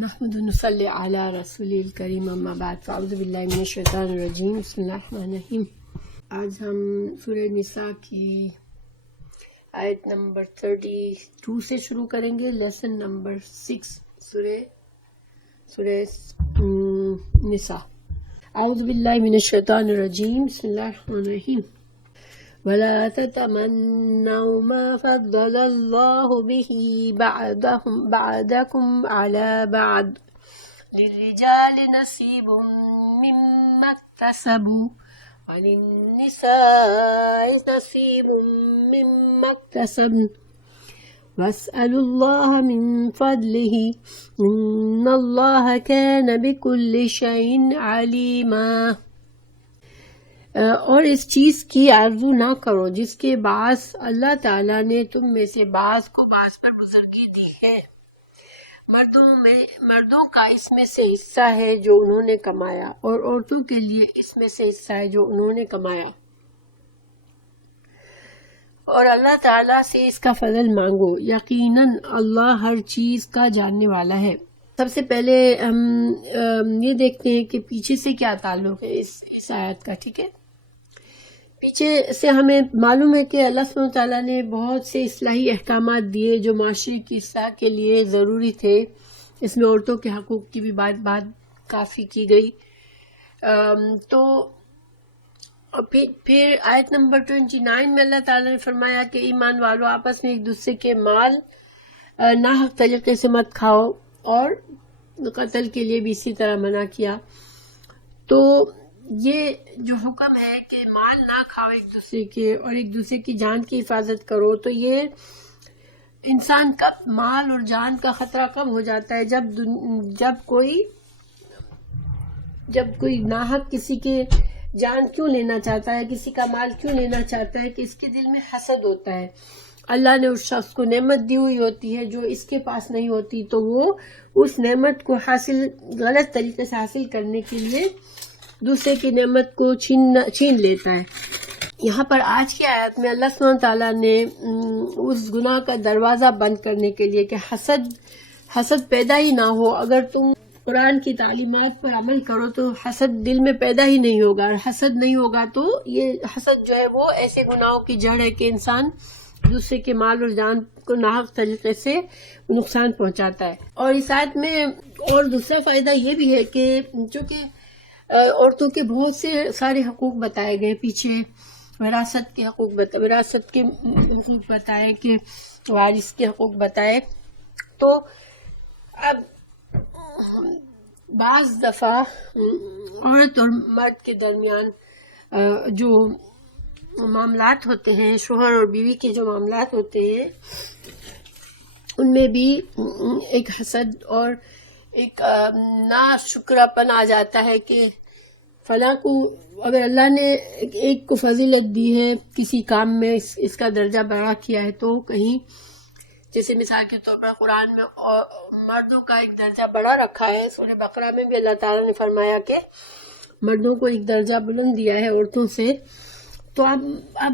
نحمد و نصلی علی رسول الکریم اما بعد فاعوذ باللہ من الشیطان الرجیم بسم اللہ الرحمن الرحیم۔ آج ہم سورہ نساء کی آیت نمبر 32 سے شروع کریں گے، لیسن نمبر 6 سورہ نساء۔ اعوذ باللہ من الشیطان الرجیم بسم اللہ الرحمن الرحیم۔ وَلَا تَتَمَنَّوْا مَا فَضَّلَ اللَّهُ بِهِ بَعْضَكُمْ عَلَى بَعْضٍ لِلرِّجَالِ نَصِيبٌ مِّمَّا اكْتَسَبُوا وَلِلنِّسَاءِ نَصِيبٌ مِّمَّا اكْتَسَبْنَ وَاسْأَلُوا اللَّهَ مِن فَضْلِهِ إِنَّ اللَّهَ كَانَ بِكُلِّ شَيْءٍ عَلِيمًا۔ اور اس چیز کی آرزو نہ کرو جس کے باعث اللہ تعالیٰ نے تم میں سے بعض کو بعض پر بزرگی دی ہے۔ مردوں کا اس میں سے حصہ ہے جو انہوں نے کمایا، اور عورتوں کے لیے اس میں سے حصہ ہے جو انہوں نے کمایا، اور اللہ تعالیٰ سے اس کا فضل مانگو، یقیناً اللہ ہر چیز کا جاننے والا ہے۔ سب سے پہلے ہم یہ دیکھتے ہیں کہ پیچھے سے کیا تعلق ہے اس آیت کا، ٹھیک ہے؟ پیچھے سے ہمیں معلوم ہے کہ اللہ سبحانہ تعالیٰ نے بہت سے اصلاحی احکامات دیے جو معاشرے کی اصلاح کے لیے ضروری تھے۔ اس میں عورتوں کے حقوق کی بھی بات کافی کی گئی۔ تو پھر آیت نمبر 29 میں اللہ تعالیٰ نے فرمایا کہ ایمان والو آپس میں ایک دوسرے کے مال ناحق طریقے سے مت کھاؤ، اور قتل کے لیے بھی اسی طرح منع کیا۔ تو یہ جو حکم ہے کہ مال نہ کھاؤ ایک دوسرے کے، اور ایک دوسرے کی جان کی حفاظت کرو، تو یہ انسان کب مال اور جان کا خطرہ کب ہو جاتا ہے؟ جب کوئی ناحق کسی کے جان کیوں لینا چاہتا ہے، کسی کا مال کیوں لینا چاہتا ہے، کہ اس کے دل میں حسد ہوتا ہے۔ اللہ نے اس شخص کو نعمت دی ہوئی ہوتی ہے جو اس کے پاس نہیں ہوتی، تو وہ اس نعمت کو غلط طریقے سے حاصل کرنے کے لیے دوسرے کی نعمت کو چھین لیتا ہے۔ یہاں پر آج کی آیت میں اللہ سبحانہ تعالیٰ نے اس گناہ کا دروازہ بند کرنے کے لیے کہ حسد پیدا ہی نہ ہو، اگر تم قرآن کی تعلیمات پر عمل کرو تو حسد دل میں پیدا ہی نہیں ہوگا، اور حسد نہیں ہوگا تو یہ حسد جو ہے وہ ایسے گناہوں کی جڑ ہے کہ انسان دوسرے کے مال اور جان کو ناحق طریقے سے نقصان پہنچاتا ہے۔ اور اس آیت میں اور دوسرا فائدہ یہ بھی ہے کہ چونکہ عورتوں کے بہت سے سارے حقوق بتائے گئے، پیچھے وراثت کے حقوق بتائے کہ وارث کے حقوق بتائے، تو اب بعض دفعہ عورت اور مرد کے درمیان جو معاملات ہوتے ہیں، شوہر اور بیوی کے جو معاملات ہوتے ہیں، ان میں بھی ایک حسد اور ایک ناشکرا پن آ جاتا ہے کہ فلاں کو اگر اللہ نے ایک کو فضیلت دی ہے کسی کام میں، اس کا درجہ بڑا کیا ہے، تو کہیں جیسے مثال کے طور پر قرآن میں مردوں کا ایک درجہ بڑا رکھا ہے، سورہ بقرہ میں بھی اللہ تعالیٰ نے فرمایا کہ مردوں کو ایک درجہ بلند دیا ہے عورتوں سے، تو اب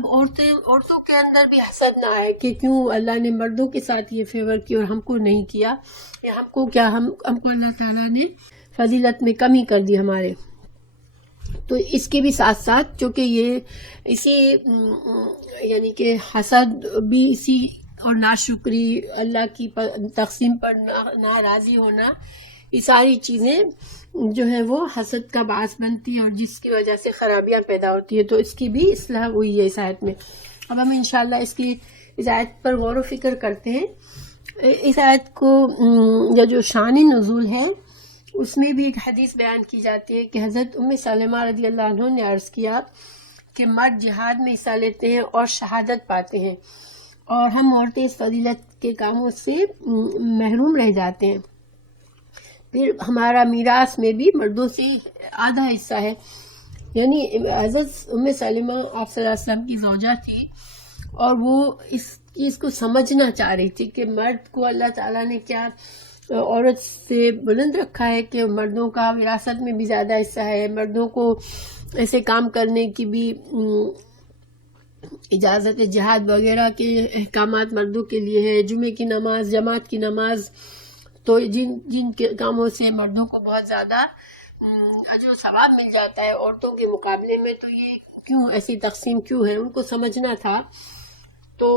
عورتوں کے اندر بھی حسد نہ آئے کہ کیوں اللہ نے مردوں کے ساتھ یہ فیور کیا اور ہم کو نہیں کیا، یا ہم کو اللہ تعالیٰ نے فضیلت میں کمی کر دی ہمارے۔ تو اس کے بھی ساتھ ساتھ چونکہ یہ یعنی کہ حسد بھی اسی، اور ناشکری، اللہ کی تقسیم پر ناراضی ہونا، یہ ساری چیزیں جو ہے وہ حسد کا باعث بنتی ہے، اور جس کی وجہ سے خرابیاں پیدا ہوتی ہے۔ تو اس کی بھی اصلاح ہوئی ہے اس آیت میں۔ اب ہم انشاءاللہ اس آیت پر غور و فکر کرتے ہیں۔ اس آیت کو یا جو شان نزول ہے اس میں بھی ایک حدیث بیان کی جاتی ہے کہ حضرت ام سلمہ رضی اللہ عنہ نے عرض کیا کہ مرد جہاد میں حصہ لیتے ہیں اور شہادت پاتے ہیں، اور ہم عورتیں اس فضیلت کے کاموں سے محروم رہ جاتے ہیں۔ پھر ہمارا میراث میں بھی مردوں سے آدھا حصہ ہے، یعنی حضرت ام سلمہ آپ صلی اللہ علیہ وسلم کی زوجہ تھی، اور وہ اس چیز کو سمجھنا چاہ رہی تھی کہ مرد کو اللہ تعالیٰ نے کیا عورت سے بلند رکھا ہے کہ مردوں کا وراثت میں بھی زیادہ حصہ ہے، مردوں کو ایسے کام کرنے کی بھی اجازت، جہاد وغیرہ کے احکامات مردوں کے لیے ہے، جمعے کی نماز، جماعت کی نماز، تو جن کے کاموں سے مردوں کو بہت زیادہ اجر و ثواب مل جاتا ہے عورتوں کے مقابلے میں، تو یہ کیوں ایسی تقسیم کیوں ہے، ان کو سمجھنا تھا. تو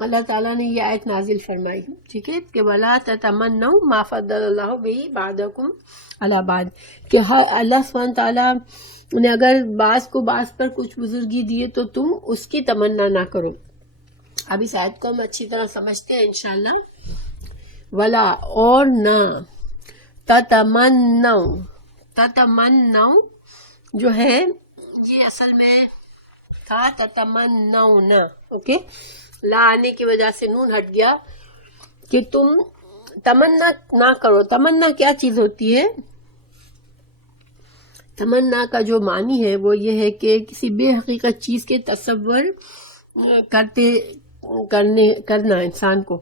اللہ تعالیٰ نے یہ آیت نازل فرمائی، ٹھیک ہے، کہ وَلَا تَتَمَنَّوْا مَا فَضَّلَ اللَّهُ بِهِ بَعْضَكُمْ عَلَى بَعْضٍ، کہ اللہ سبحانہ تعالیٰ نے اگر بعض کو بعض پر کچھ بزرگی دیے تو تم اس کی تمنا نہ کرو. اب اس آیت کو ہم اچھی طرح سمجھتے ہیں انشاءاللہ. ولا اور نہ، تتمنو جو ہے یہ اصل میں تھا تتمنون، اوکے، لا آنے کی وجہ سے نون ہٹ گیا، کہ تم تمنا نہ کرو. تمنا کیا چیز ہوتی ہے؟ تمنا کا جو معنی ہے وہ یہ ہے کہ کسی بے حقیقت چیز کے تصور کرنا انسان کو،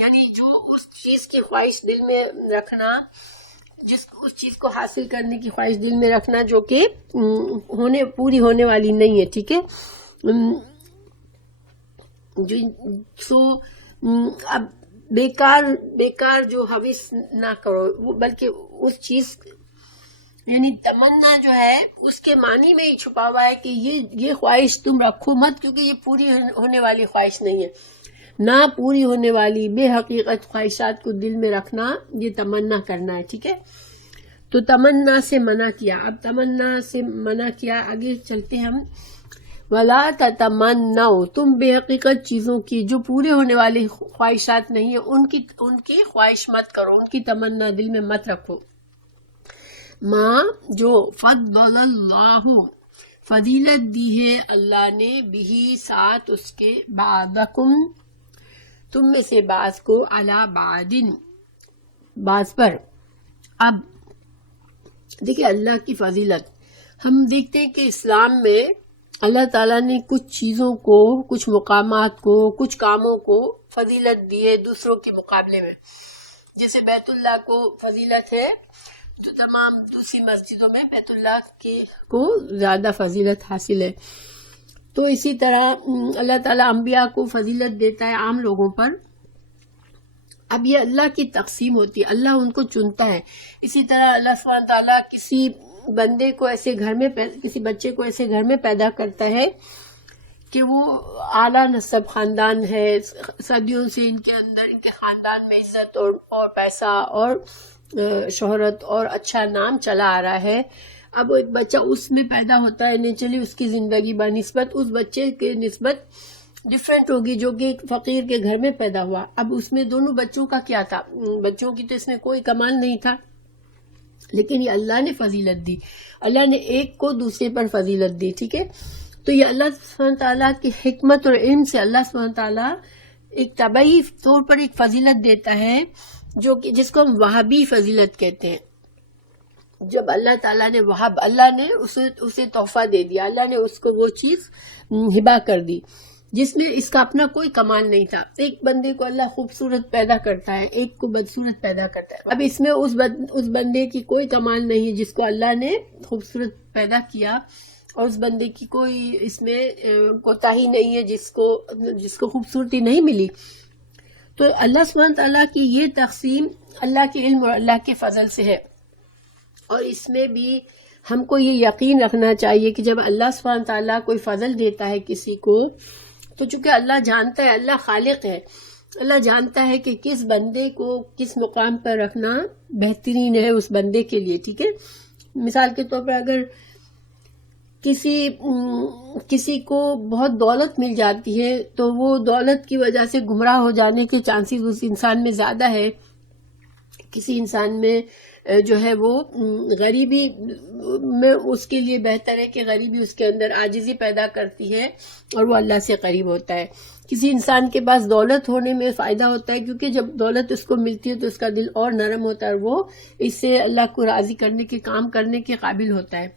یعنی جو اس چیز کی خواہش دل میں رکھنا، اس چیز کو حاصل کرنے کی خواہش دل میں رکھنا جو کہ پوری ہونے والی نہیں ہے، ٹھیک ہے. اب بیکار جو حوث نہ کرو، بلکہ اس چیز، یعنی تمنا جو ہے اس کے معنی میں ہی چھپا ہوا ہے کہ یہ خواہش تم رکھو مت، کیونکہ یہ پوری ہونے والی خواہش نہیں ہے. نہ پوری ہونے والی بے حقیقت خواہشات کو دل میں رکھنا، یہ تمنا کرنا ہے، ٹھیک ہے. تو تمنا سے منع کیا. اب تمنا سے منع کیا، آگے چلتے ہم. وَلَا تَتَمَنَّوْا، تم بے حقیقت چیزوں کی جو پورے ہونے والی خواہشات نہیں ہیں ان کی خواہش مت کرو، ان کی تمنا دل میں مت رکھو. ماں جو فضل اللہ، فضیلت دی ہے اللہ نے، بھی ساتھ اس کے، بعضکم تم میں سے بعض کو، علی بعض بعض پر. اب دیکھیں اللہ کی فضیلت، ہم دیکھتے ہیں کہ اسلام میں اللہ تعالیٰ نے کچھ چیزوں کو، کچھ مقامات کو، کچھ کاموں کو فضیلت دی ہے دوسروں کے مقابلے میں. جیسے بیت اللہ کو فضیلت ہے، جو تمام دوسری مسجدوں میں بیت اللہ کو زیادہ فضیلت حاصل ہے. تو اسی طرح اللہ تعالیٰ انبیاء کو فضیلت دیتا ہے عام لوگوں پر. اب یہ اللہ کی تقسیم ہوتی ہے، اللہ ان کو چنتا ہے. اسی طرح اللہ سبحانہ تعالیٰ کسی بندے کو ایسے گھر میں، کسی بچے کو ایسے گھر میں پیدا کرتا ہے کہ وہ اعلیٰ نسب خاندان ہے، صدیوں سے ان کے اندر، ان کے خاندان میں عزت اور پیسہ اور شہرت اور اچھا نام چلا آ رہا ہے. اب ایک بچہ اس میں پیدا ہوتا ہے، نیچرلی اس کی زندگی بنسبت اس بچے کے نسبت ڈیفرنٹ ہوگی جو کہ ایک فقیر کے گھر میں پیدا ہوا. اب اس میں دونوں بچوں کا کیا تھا؟ بچوں کی تو اس میں کوئی کمال نہیں تھا، لیکن یہ اللہ نے فضیلت دی، اللہ نے ایک کو دوسرے پر فضیلت دی، ٹھیک ہے. تو یہ اللہ سبحانہ تعالیٰ کی حکمت اور علم سے اللہ سبحانہ تعالیٰ ایک طبعی طور پر ایک فضیلت دیتا ہے، جو کہ جس کو ہم وہابی فضیلت کہتے ہیں. جب اللہ تعالیٰ نے اللہ نے اسے تحفہ دے دیا، اللہ نے اس کو وہ چیز ہبہ کر دی جس میں اس کا اپنا کوئی کمال نہیں تھا. ایک بندے کو اللہ خوبصورت پیدا کرتا ہے، ایک کو بدصورت پیدا کرتا ہے. اب اس میں اس بندے کی کوئی کمال نہیں ہے جس کو اللہ نے خوبصورت پیدا کیا، اور اس بندے کی کوئی اس میں کوتاہی نہیں ہے جس کو خوبصورتی نہیں ملی. تو اللہ سبحانہ تعالیٰ کی یہ تقسیم اللہ کے علم اور اللہ کے فضل سے ہے. اور اس میں بھی ہم کو یہ یقین رکھنا چاہیے کہ جب اللہ سبحانہ تعالیٰ کوئی فضل دیتا ہے کسی کو، تو چونکہ اللہ جانتا ہے، اللہ خالق ہے، اللہ جانتا ہے کہ کس بندے کو کس مقام پر رکھنا بہترین ہے اس بندے کے لیے، ٹھیک ہے. مثال کے طور پر اگر کسی کو بہت دولت مل جاتی ہے تو وہ دولت کی وجہ سے گمراہ ہو جانے کے چانسز اس انسان میں زیادہ ہے. کسی انسان میں جو ہے وہ غریبی میں اس کے لیے بہتر ہے کہ غریبی اس کے اندر عاجزی پیدا کرتی ہے اور وہ اللہ سے قریب ہوتا ہے. کسی انسان کے پاس دولت ہونے میں فائدہ ہوتا ہے، کیونکہ جب دولت اس کو ملتی ہے تو اس کا دل اور نرم ہوتا ہے اور وہ اس سے اللہ کو راضی کرنے کے کام کرنے کے قابل ہوتا ہے.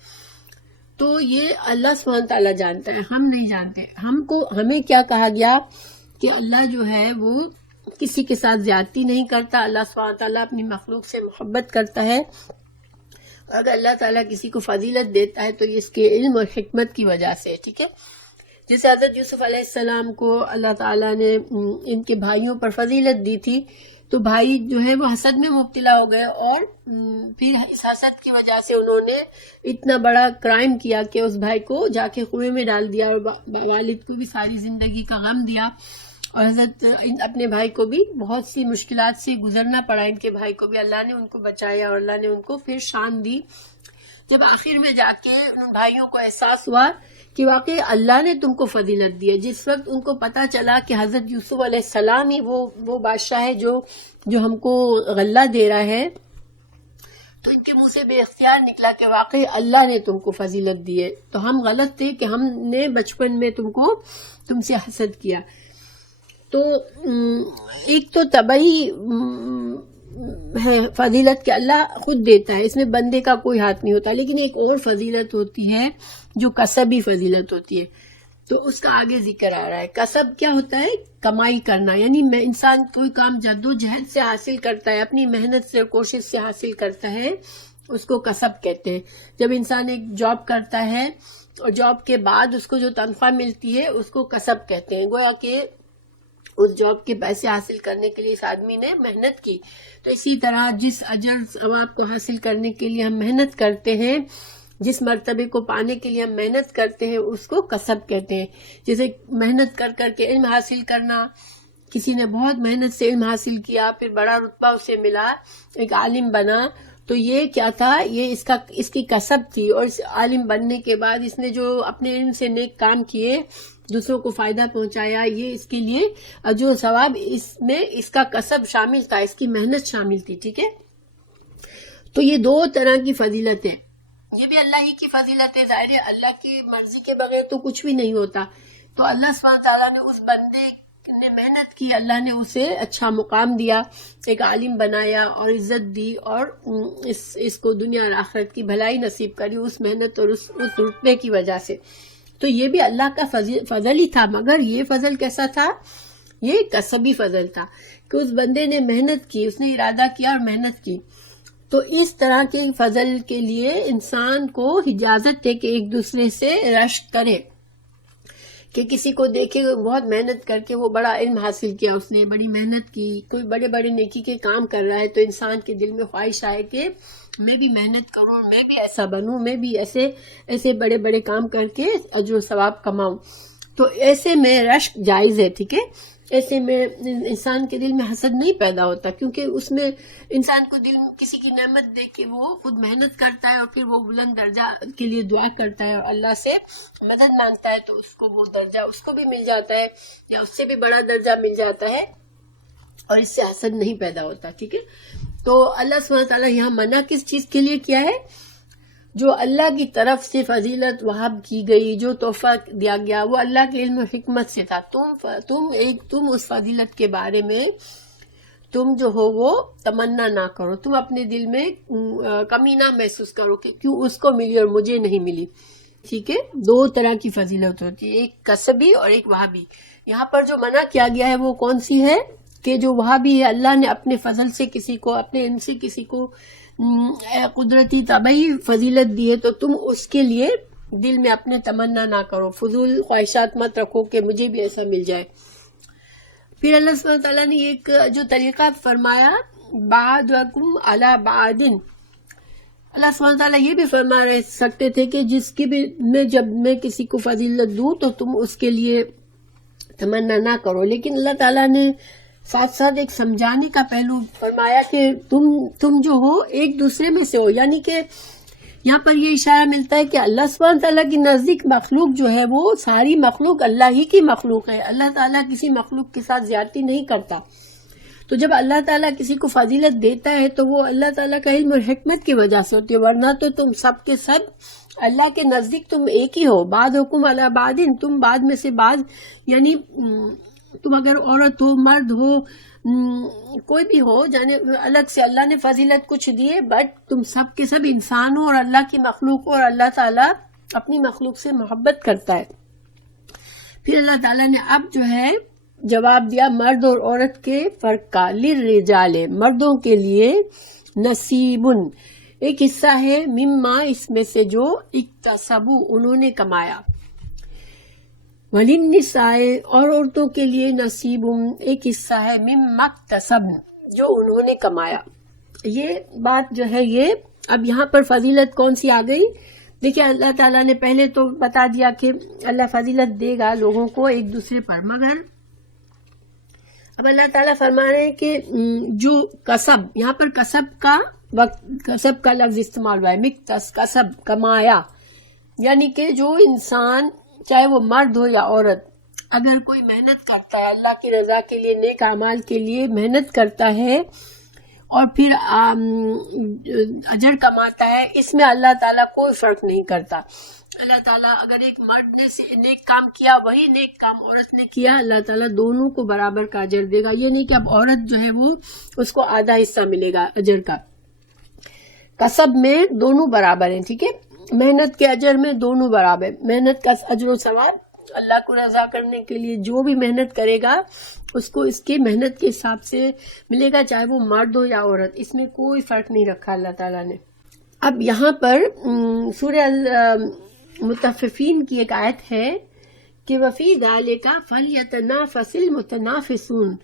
تو یہ اللہ سبحانہ تعالیٰ جانتا ہے، ہم نہیں جانتے. ہمیں کیا کہا گیا کہ اللہ جو ہے وہ کسی کے ساتھ زیادتی نہیں کرتا. اللہ سبحانہ تعالیٰ اپنی مخلوق سے محبت کرتا ہے. اگر اللہ تعالیٰ کسی کو فضیلت دیتا ہے تو یہ اس کے علم اور حکمت کی وجہ سے، ٹھیک ہے. جیسے حضرت یوسف علیہ السلام کو اللہ تعالیٰ نے ان کے بھائیوں پر فضیلت دی تھی تو بھائی جو ہے وہ حسد میں مبتلا ہو گئے، اور پھر اس حسد کی وجہ سے انہوں نے اتنا بڑا کرائم کیا کہ اس بھائی کو جا کے کنویں میں ڈال دیا، اور والد کو بھی ساری زندگی کا غم دیا، اور حضرت اپنے بھائی کو بھی بہت سی مشکلات سے گزرنا پڑا، ان کے بھائی کو بھی اللہ نے ان کو بچایا، اور اللہ نے ان کو پھر شان دی، جب آخر میں جا کے ان بھائیوں کو احساس ہوا کہ واقعی اللہ نے تم کو فضیلت دی ہے۔ جس وقت ان کو پتا چلا کہ حضرت یوسف علیہ السلام ہی وہ بادشاہ ہے جو ہم کو غلہ دے رہا ہے، تو ان کے منہ سے بے اختیار نکلا کہ واقعی اللہ نے تم کو فضیلت دی ہے، تو ہم غلط تھے کہ ہم نے بچپن میں تم سے حسد کیا۔ تو ایک تو طبعی ہے فضیلت کہ اللہ خود دیتا ہے، اس میں بندے کا کوئی ہاتھ نہیں ہوتا، لیکن ایک اور فضیلت ہوتی ہے جو کسبی فضیلت ہوتی ہے، تو اس کا آگے ذکر آ رہا ہے۔ کسب کیا ہوتا ہے؟ کمائی کرنا، یعنی انسان کوئی کام جدوجہد سے حاصل کرتا ہے، اپنی محنت سے کوشش سے حاصل کرتا ہے، اس کو کسب کہتے ہیں۔ جب انسان ایک جاب کرتا ہے اور جاب کے بعد اس کو جو تنخواہ ملتی ہے اس کو کسب کہتے ہیں، گویا کہ اس جاب کے پیسے حاصل کرنے کے لیے اس آدمی نے محنت کی۔ تو اسی طرح جس اجر ثواب کو حاصل کرنے کے لیے ہم محنت کرتے ہیں، جس مرتبے کو پانے کے لیے ہم محنت کرتے ہیں، اس کو کسب کہتے ہیں۔ جیسے محنت کر کر کے علم حاصل کرنا، کسی نے بہت محنت سے علم حاصل کیا، پھر بڑا رتبہ اسے ملا، ایک عالم بنا، تو یہ کیا تھا؟ یہ اس کی کسب تھی، اور اس عالم بننے کے بعد اس نے جو اپنے علم سے نیک کام کیے، دوسروں کو فائدہ پہنچایا، یہ اس کے لیے اجر و ثواب، اس میں اس کا کسب شامل تھا، اس کی محنت شامل تھی، ٹھیک ہے؟ تو یہ دو طرح کی فضیلت ہے، یہ بھی اللہ ہی کی فضیلت ہے، ظاہر ہے اللہ کی مرضی کے بغیر تو کچھ بھی نہیں ہوتا۔ تو اللہ سبحانہ تعالیٰ نے اس بندے نے محنت کی، اللہ نے اسے اچھا مقام دیا، ایک عالم بنایا اور عزت دی، اور اس کو دنیا اور آخرت کی بھلائی نصیب کری اس محنت اور اس رتبے کی وجہ سے۔ تو یہ بھی اللہ کا فضل ہی تھا، مگر یہ فضل کیسا تھا؟ یہ کسبی فضل تھا کہ اس بندے نے محنت کی، اس نے ارادہ کیا اور محنت کی۔ تو اس طرح کے فضل کے لیے انسان کو اجازت ہے کہ ایک دوسرے سے رشک کرے، کہ کسی کو دیکھے بہت محنت کر کے وہ بڑا علم حاصل کیا، اس نے بڑی محنت کی، کوئی بڑے بڑے نیکی کے کام کر رہا ہے، تو انسان کے دل میں خواہش آئے کہ میں بھی محنت کروں، میں بھی ایسا بنوں، میں بھی ایسے بڑے بڑے کام کر کے اجر و ثواب کماؤں۔ تو ایسے میں رشک جائز ہے، ٹھیک ہے؟ ایسے میں انسان کے دل میں حسد نہیں پیدا ہوتا، کیونکہ اس میں انسان کو دل کسی کی نعمت دیکھ کے وہ خود محنت کرتا ہے، اور پھر وہ بلند درجہ کے لیے دعا کرتا ہے اور اللہ سے مدد مانگتا ہے، تو اس کو وہ درجہ اس کو بھی مل جاتا ہے، یا اس سے بھی بڑا درجہ مل جاتا ہے، اور اس سے حسد نہیں پیدا ہوتا، ٹھیک ہے؟ تو اللہ سبحانہ تعالیٰ یہاں منع کس چیز کے لیے کیا ہے؟ جو اللہ کی طرف سے فضیلت وہب کی گئی، جو تحفہ دیا گیا، وہ اللہ کے علم و حکمت سے تھا۔ تم اس فضیلت کے بارے میں تم جو ہو وہ تمنا نہ کرو، تم اپنے دل میں کمی نہ محسوس کرو کہ کیوں اس کو ملی اور مجھے نہیں ملی، ٹھیک ہے؟ دو طرح کی فضیلت ہوتی ہے، ایک کسبی اور ایک وہابی۔ یہاں پر جو منع کیا گیا ہے وہ کون سی ہے؟ کہ جو وہابی ہے، اللہ نے اپنے فضل سے کسی کو، اپنے علم سے کسی کو قدرتی طبعی فضیلت دی ہے، تو تم اس کے لیے دل میں اپنے تمنا نہ کرو، فضول خواہشات مت رکھو کہ مجھے بھی ایسا مل جائے۔ پھر اللہ سبحانہ تعالیٰ نے ایک جو طریقہ فرمایا، بعضکم علی بعض، اللہ سبحانہ تعالیٰ یہ بھی فرما رہ سکتے تھے کہ جس کی بھی جب میں کسی کو فضیلت دوں تو تم اس کے لیے تمنا نہ کرو، لیکن اللہ تعالیٰ نے ساتھ ساتھ ایک سمجھانے کا پہلو فرمایا کہ تم جو ہو ایک دوسرے میں سے ہو، یعنی کہ یہاں پر یہ اشارہ ملتا ہے کہ اللہ سبحانہ تعالیٰ کی نزدیک مخلوق جو ہے وہ ساری مخلوق اللہ ہی کی مخلوق ہے، اللہ تعالیٰ کسی مخلوق کے ساتھ زیادتی نہیں کرتا۔ تو جب اللہ تعالیٰ کسی کو فضیلت دیتا ہے تو وہ اللہ تعالیٰ کا علم اور حکمت کی وجہ سے ہوتی ہے، ورنہ تو تم سب کے سب اللہ کے نزدیک تم ایک ہی ہو۔ بعضکم علی بعض، تم بعد میں سے بعض، یعنی تم اگر عورت ہو، مرد ہو، کوئی بھی ہو، جانے الگ سے اللہ نے فضیلت کچھ دیے، بٹ تم سب کے سب انسان ہو اور اللہ کی مخلوق ہو، اور اللہ تعالیٰ اپنی مخلوق سے محبت کرتا ہے۔ پھر اللہ تعالیٰ نے اب جو ہے جواب دیا مرد اور عورت کے فرق کا، للرجال، مردوں کے لیے نصیب، ایک حصہ ہے، مما، اس میں سے جو اکتسبوا، انہوں نے کمایا، وللنساء، اور عورتوں کے لیے نصیب، ایک حصہ ہے، مما اکتسبن، جو انہوں نے کمایا. یہ بات جو ہے یہ اب یہاں پر فضیلت کون سی آ گئی؟ دیکھیں اللہ تعالیٰ نے پہلے تو بتا دیا کہ اللہ فضیلت دے گا لوگوں کو ایک دوسرے پر، مگر اب اللہ تعالیٰ فرما رہے ہیں کہ جو کسب، یہاں پر کسب کا وقت، کسب کا لفظ استعمال ہوا ہے، مکتس، کسب، کمایا، یعنی کہ جو انسان چاہے وہ مرد ہو یا عورت اگر کوئی محنت کرتا ہے اللہ کی رضا کے لیے، نیک اعمال کے لیے محنت کرتا ہے اور پھر اجر کماتا ہے، اس میں اللہ تعالیٰ کوئی فرق نہیں کرتا. اللہ تعالیٰ اگر ایک مرد نے نیک کام کیا، وہی نیک کام عورت نے کیا، اللہ تعالیٰ دونوں کو برابر کا اجر دے گا. یہ نہیں کہ اب عورت جو ہے وہ اس کو آدھا حصہ ملے گا اجر کا. کسب میں دونوں برابر ہیں، ٹھیک ہے، محنت کے اجر میں دونوں برابر. محنت کا اجر و ثواب اللہ کو رضا کرنے کے لیے جو بھی محنت کرے گا اس کو اس کی محنت کے حساب سے ملے گا، چاہے وہ مرد ہو یا عورت، اس میں کوئی فرق نہیں رکھا اللہ تعالیٰ نے. اب یہاں پر سورہ متففین کی ایک آیت ہے کہ وفی ذالک فلیتنافس المتنافسون،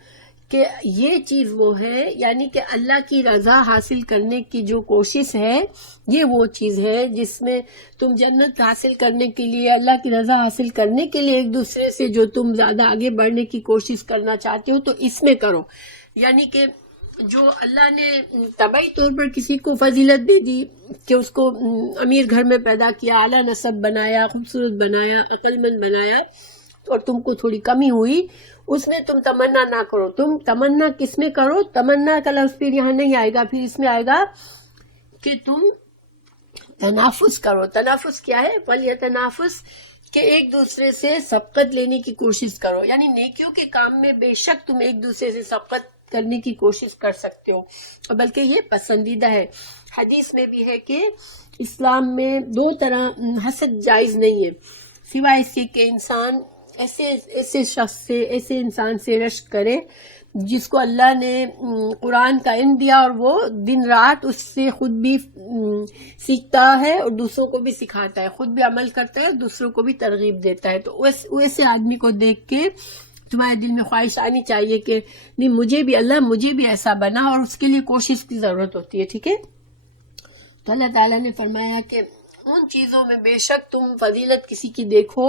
کہ یہ چیز وہ ہے، یعنی کہ اللہ کی رضا حاصل کرنے کی جو کوشش ہے یہ وہ چیز ہے جس میں تم جنت حاصل کرنے کے لیے، اللہ کی رضا حاصل کرنے کے لیے ایک دوسرے سے جو تم زیادہ آگے بڑھنے کی کوشش کرنا چاہتے ہو تو اس میں کرو. یعنی کہ جو اللہ نے طبعی طور پر کسی کو فضیلت دے دی کہ اس کو امیر گھر میں پیدا کیا، اعلیٰ نسب بنایا، خوبصورت بنایا، عقل مند بنایا، اور تم کو تھوڑی کمی ہوئی، اس میں تم تمنا نہ کرو. تم تمنا کس میں کرو؟ تمنا کا لفظ پھر یہاں نہیں آئے گا، پھر اس میں آئے گا کہ تم تنافس کرو. تنافس کیا ہے؟ فلیتنافس، کہ ایک دوسرے سے سبقت لینے کی کوشش کرو. یعنی نیکیوں کے کام میں بے شک تم ایک دوسرے سے سبقت کرنے کی کوشش کر سکتے ہو، بلکہ یہ پسندیدہ ہے. حدیث میں بھی ہے کہ اسلام میں دو طرح حسد جائز نہیں ہے، سوائے اس کے کہ انسان ایسے شخص سے، ایسے انسان سے رشک کرے جس کو اللہ نے قرآن کا علم دیا اور وہ دن رات اس سے خود بھی سیکھتا ہے اور دوسروں کو بھی سکھاتا ہے، خود بھی عمل کرتا ہے اور دوسروں کو بھی ترغیب دیتا ہے. تو ویسے آدمی کو دیکھ کے تمہارے دل میں خواہش آنی چاہیے کہ نہیں مجھے بھی اللہ مجھے بھی ایسا بنا، اور اس کے لیے کوشش کی ضرورت ہوتی ہے، ٹھیک ہے. تو اللہ تعالیٰ نے فرمایا کہ ان چیزوں میں بے شک تم فضیلت کسی کی دیکھو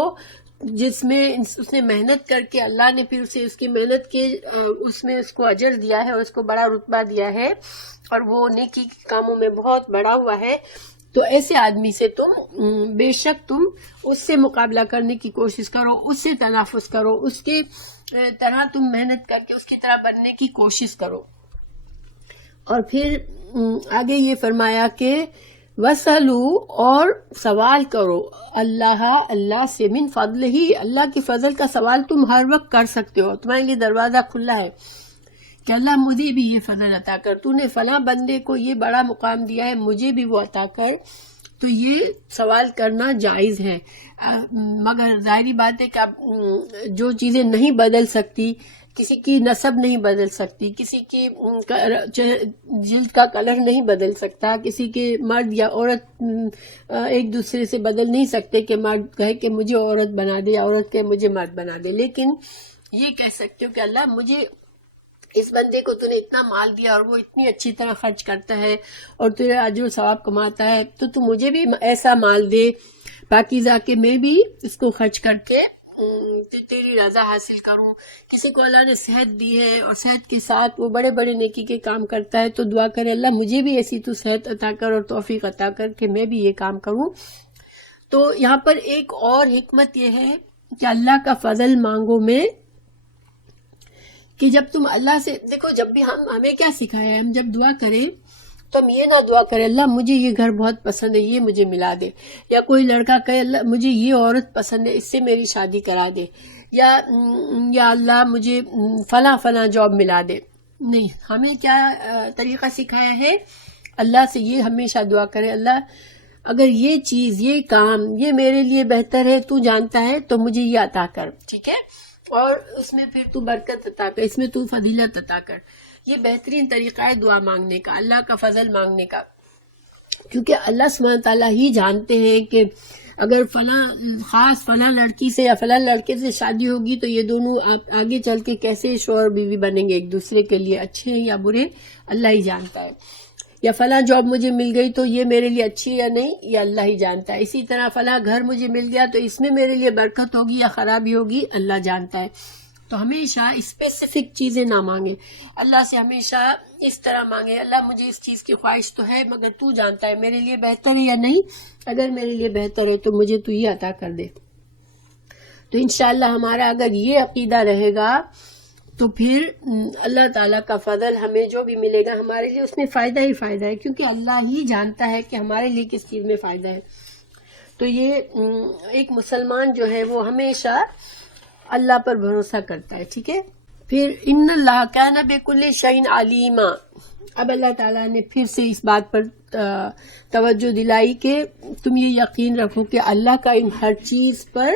جس میں اس نے محنت کر کے اللہ نے پھر اسے اس کی محنت کے اس میں اس کو اجر دیا ہے اور اس کو بڑا رتبہ دیا ہے اور وہ نیکی کے کاموں میں بہت بڑا ہوا ہے. تو ایسے آدمی سے تم بے شک تم اس سے مقابلہ کرنے کی کوشش کرو، اس سے تنافس کرو، اس کے طرح تم محنت کر کے اس کی طرح بننے کی کوشش کرو. اور پھر آگے یہ فرمایا کہ وَسَلُوا، اور سوال کرو اللہ سے، من فضل ہی، اللہ کی فضل کا سوال تم ہر وقت کر سکتے ہو، تمہارے لیے دروازہ کھلا ہے کہ اللہ مجھے بھی یہ فضل عطا کر، تو نے فلاں بندے کو یہ بڑا مقام دیا ہے مجھے بھی وہ عطا کر. تو یہ سوال کرنا جائز ہے، مگر ظاہری بات ہے کہ اب جو چیزیں نہیں بدل سکتی، کسی کی نسب نہیں بدل سکتی، کسی کی جلد کا کلر نہیں بدل سکتا، کسی کے مرد یا عورت ایک دوسرے سے بدل نہیں سکتے کہ مرد کہے کہ مجھے عورت بنا دے یا عورت کہے مجھے مرد بنا دے. لیکن یہ کہہ سکتے ہو کہ اللہ مجھے اس بندے کو تو نے اتنا مال دیا اور وہ اتنی اچھی طرح خرچ کرتا ہے اور تیرے اجر و ثواب کماتا ہے، تو مجھے بھی ایسا مال دے پاکیزہ کہ میں بھی اس کو خرچ کر کے تیری رضا حاصل کروں. کسی کو اللہ نے صحت دی ہے اور صحت کے ساتھ وہ بڑے بڑے نیکی کے کام کرتا ہے تو دعا کرے اللہ مجھے بھی ایسی تو صحت عطا کر اور توفیق عطا کر کہ میں بھی یہ کام کروں. تو یہاں پر ایک اور حکمت یہ ہے کہ اللہ کا فضل مانگو میں، کہ جب تم اللہ سے دیکھو، جب بھی ہمیں کیا سکھایا ہے، ہم جب دعا کریں تو ہم یہ نہ دعا کریں اللہ مجھے یہ گھر بہت پسند ہے یہ مجھے ملا دے، یا کوئی لڑکا کہے اللہ مجھے یہ عورت پسند ہے اس سے میری شادی کرا دے، یا اللہ مجھے فلاں فلاں جاب ملا دے. نہیں، ہمیں کیا طریقہ سکھایا ہے؟ اللہ سے یہ ہمیشہ دعا کرے اللہ اگر یہ چیز، یہ کام، یہ میرے لیے بہتر ہے، تو جانتا ہے تو مجھے یہ عطا کر، ٹھیک ہے، اور اس میں پھر تو برکت عطا کر، اس میں تو فضیلت عطا کر. یہ بہترین طریقہ ہے دعا مانگنے کا، اللہ کا فضل مانگنے کا، کیونکہ اللہ سبحانہ تعالیٰ ہی جانتے ہیں کہ اگر فلاں لڑکی سے یا فلاں لڑکے سے شادی ہوگی تو یہ دونوں آگے چل کے کیسے شوہر بیوی بنیں گے ایک دوسرے کے لیے، اچھے ہیں یا برے اللہ ہی جانتا ہے. یا فلاں جاب مجھے مل گئی تو یہ میرے لیے اچھی ہے یا نہیں یہ اللہ ہی جانتا ہے. اسی طرح فلاں گھر مجھے مل گیا تو اس میں میرے لیے برکت ہوگی یا خرابی ہوگی اللہ جانتا ہے. تو ہمیشہ اسپیسیفک چیزیں نہ مانگے، اللہ سے ہمیشہ اس طرح مانگے، اللہ مجھے اس چیز کی خواہش تو ہے مگر تو جانتا ہے میرے لیے بہتر ہے یا نہیں، اگر میرے لیے بہتر ہے تو مجھے تو یہ عطا کر دے. تو انشاءاللہ ہمارا اگر یہ عقیدہ رہے گا تو پھر اللہ تعالیٰ کا فضل ہمیں جو بھی ملے گا ہمارے لیے اس میں فائدہ ہی فائدہ ہے، کیونکہ اللہ ہی جانتا ہے کہ ہمارے لیے کس چیز میں فائدہ ہے. تو یہ ایک مسلمان جو ہے وہ ہمیشہ اللہ پر بھروسہ کرتا ہے. ٹھیک ہے. پھر ان اللہ کان بکل شیء علیما. اب اللہ تعالیٰ نے پھر سے اس بات پر توجہ دلائی کہ تم یہ یقین رکھو کہ اللہ کا ان ہر چیز پر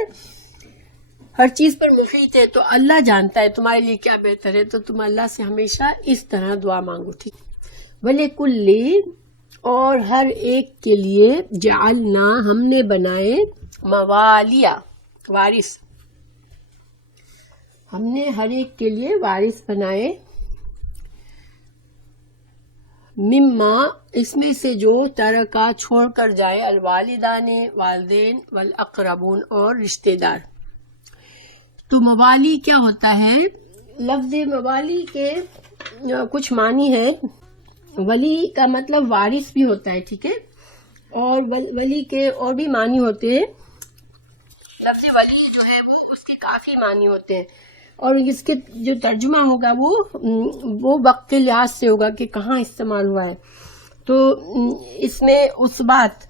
محیط ہے، تو اللہ جانتا ہے تمہارے لیے کیا بہتر ہے. تو تم اللہ سے ہمیشہ اس طرح دعا مانگو. ٹھیک. وَلِكُلِّ اور ہر ایک کے لیے جعلنا ہم نے بنائے موالیا وارث، ہم نے ہر ایک کے لیے وارث بنائے، مما اس میں سے جو ترکا چھوڑ کر جائے، الوالدان والدین والاقربون اور رشتہ دار. تو موالی کیا ہوتا ہے؟ لفظ موالی کے کچھ معنی ہے. ولی کا مطلب وارث بھی ہوتا ہے. ٹھیک ہے. اور ولی کے اور بھی معنی ہوتے ہیں. لفظ ولی جو ہے وہ اس کے کافی معنی ہوتے ہیں، اور اس کے جو ترجمہ ہوگا وہ وقت کے لحاظ سے ہوگا کہ کہاں استعمال ہوا ہے. تو اس میں عصبات،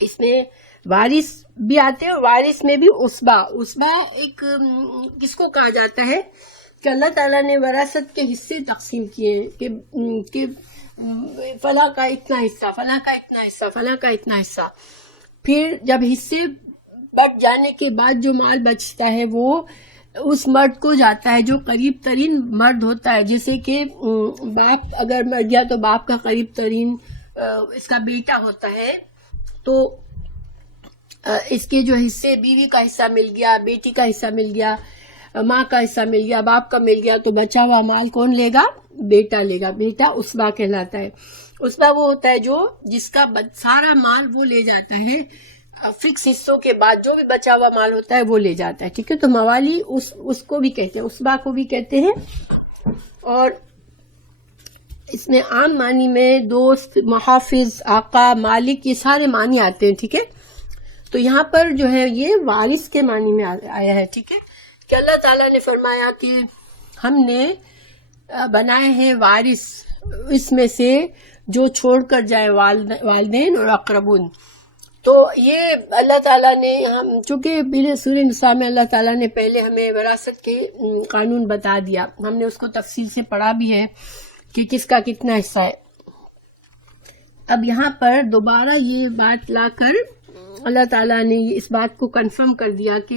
اس میں وارث بھی آتے ہیں، اور وارث میں بھی عصبہ ایک کس کو کہا جاتا ہے کہ اللہ تعالیٰ نے وراثت کے حصے تقسیم کیے ہیں کہ فلاں کا اتنا حصہ، فلاں کا اتنا حصہ، فلاں کا اتنا حصہ. پھر جب حصے بٹ جانے کے بعد جو مال بچتا ہے وہ اس مرد کو جاتا ہے جو قریب ترین مرد ہوتا ہے. جیسے کہ باپ اگر مر گیا تو باپ کا قریب ترین اس کا بیٹا ہوتا ہے، تو اس کے جو حصے، بیوی کا حصہ مل گیا، بیٹی کا حصہ مل گیا، ماں کا حصہ مل گیا، باپ کا مل گیا، تو بچا ہوا مال کون لے گا؟ بیٹا لے گا. بیٹا عصبہ کہلاتا ہے. عصبہ وہ ہوتا ہے جو جس کا سارا مال وہ لے جاتا ہے، فکس حصوں کے بعد جو بھی بچا ہوا مال ہوتا ہے وہ لے جاتا ہے. ٹھیک ہے. تو موالی اس کو بھی کہتے ہیں، عصبہ کو بھی کہتے ہیں. اور اس میں عام معنی میں دوست، محافظ، آقا، مالک، یہ سارے معنی آتے ہیں. ٹھیک ہے. تو یہاں پر جو ہے یہ وارث کے معنی میں آیا ہے. ٹھیک ہے. کہ اللہ تعالیٰ نے فرمایا کہ ہم نے بنائے ہیں وارث اس میں سے جو چھوڑ کر جائے والدین اور اقربون. تو یہ اللہ تعالیٰ نے چونکہ سورہ نساء میں اللہ تعالیٰ نے پہلے ہمیں وراثت کے قانون بتا دیا، ہم نے اس کو تفصیل سے پڑھا بھی ہے کہ کس کا کتنا حصہ ہے. اب یہاں پر دوبارہ یہ بات لا کر اللہ تعالیٰ نے اس بات کو کنفرم کر دیا کہ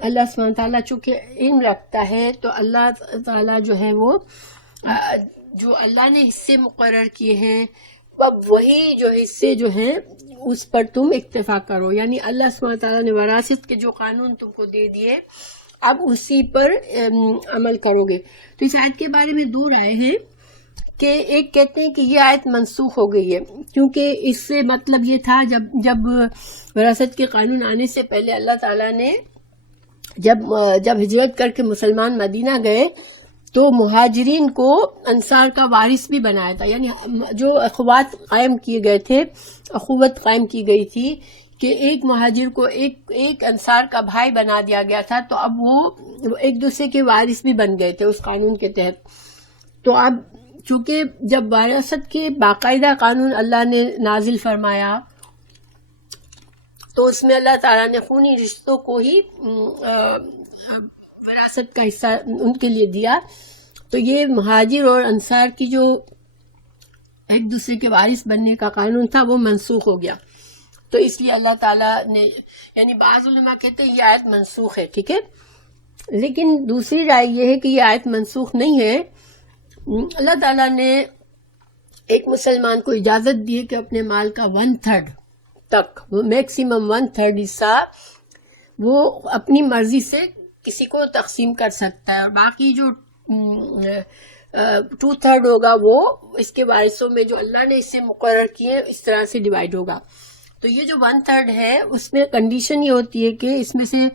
اللہ سبحانہ تعالیٰ چونکہ علم رکھتا ہے، تو اللہ تعالیٰ جو ہے وہ جو اللہ نے حصے مقرر کیے ہیں اب وہی جو حصے جو ہیں اس پر تم اکتفا کرو. یعنی اللہ سبحانہ تعالیٰ نے وراثت کے جو قانون تم کو دے دیے اب اسی پر عمل کرو گے. تو اس آیت کے بارے میں دو رائے ہیں کہ ایک کہتے ہیں کہ یہ آیت منسوخ ہو گئی ہے، کیونکہ اس سے مطلب یہ تھا جب وراثت کے قانون آنے سے پہلے اللہ تعالیٰ نے جب ہجرت کر کے مسلمان مدینہ گئے تو مہاجرین کو انصار کا وارث بھی بنایا تھا. یعنی جو اخوات قائم کیے گئے تھے، اخوت قائم کی گئی تھی کہ ایک مہاجر کو ایک انصار کا بھائی بنا دیا گیا تھا، تو اب وہ ایک دوسرے کے وارث بھی بن گئے تھے اس قانون کے تحت. تو اب چونکہ جب وراثت کے باقاعدہ قانون اللہ نے نازل فرمایا تو اس میں اللہ تعالیٰ نے خونی رشتوں کو ہی وراثت کا حصہ ان کے لیے دیا. تو یہ مہاجر اور انصار کی جو ایک دوسرے کے وارث بننے کا قانون تھا وہ منسوخ ہو گیا. تو اس لیے اللہ تعالیٰ نے، یعنی بعض علماء کہتے ہیں یہ آیت منسوخ ہے. ٹھیک ہے. لیکن دوسری رائے یہ ہے کہ یہ آیت منسوخ نہیں ہے. اللہ تعالیٰ نے ایک مسلمان کو اجازت دی کہ اپنے مال کا 1/3 تک میکسیمم 1/3 حصہ وہ اپنی مرضی سے کسی کو تقسیم کر سکتا ہے، اور باقی جو 2/3 ہوگا وہ اس کے وارثوں میں جو اللہ نے اسے مقرر کیے اس طرح سے ڈیوائیڈ ہوگا. تو یہ جو 1/3 ہے اس میں کنڈیشن یہ ہوتی ہے کہ اس میں سے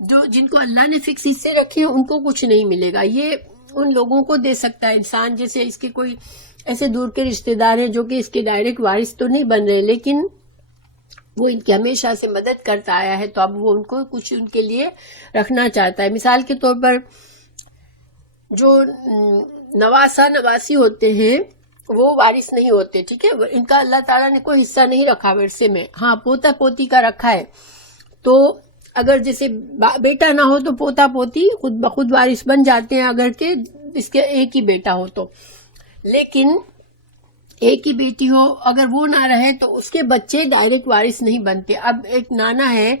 جو جن کو اللہ نے فکس حصے رکھے ہیں ان کو کچھ نہیں ملے گا. یہ ان لوگوں کو دے سکتا ہے انسان، جیسے اس کے کوئی ایسے دور کے رشتہ دار ہیں جو کہ اس کے ڈائریکٹ وارث تو نہیں بن رہے لیکن وہ ان کی ہمیشہ سے مدد کرتا آیا ہے، تو اب وہ ان کو کچھ ان کے لیے رکھنا چاہتا ہے. مثال کے طور پر جو نواسا نواسی ہوتے ہیں وہ وارث نہیں ہوتے، ٹھیک ہے، ان کا اللہ تعالیٰ نے کوئی حصہ نہیں رکھا ورثے میں. ہاں پوتا پوتی کا رکھا ہے، تو اگر جیسے بیٹا نہ ہو تو پوتا پوتی خود بخود وارث بن جاتے ہیں اگر کہ اس کے ایک ہی بیٹا ہو تو. لیکن ایک ہی بیٹی ہو اگر وہ نہ رہے تو اس کے بچے ڈائریکٹ وارث نہیں بنتے. اب ایک نانا ہے،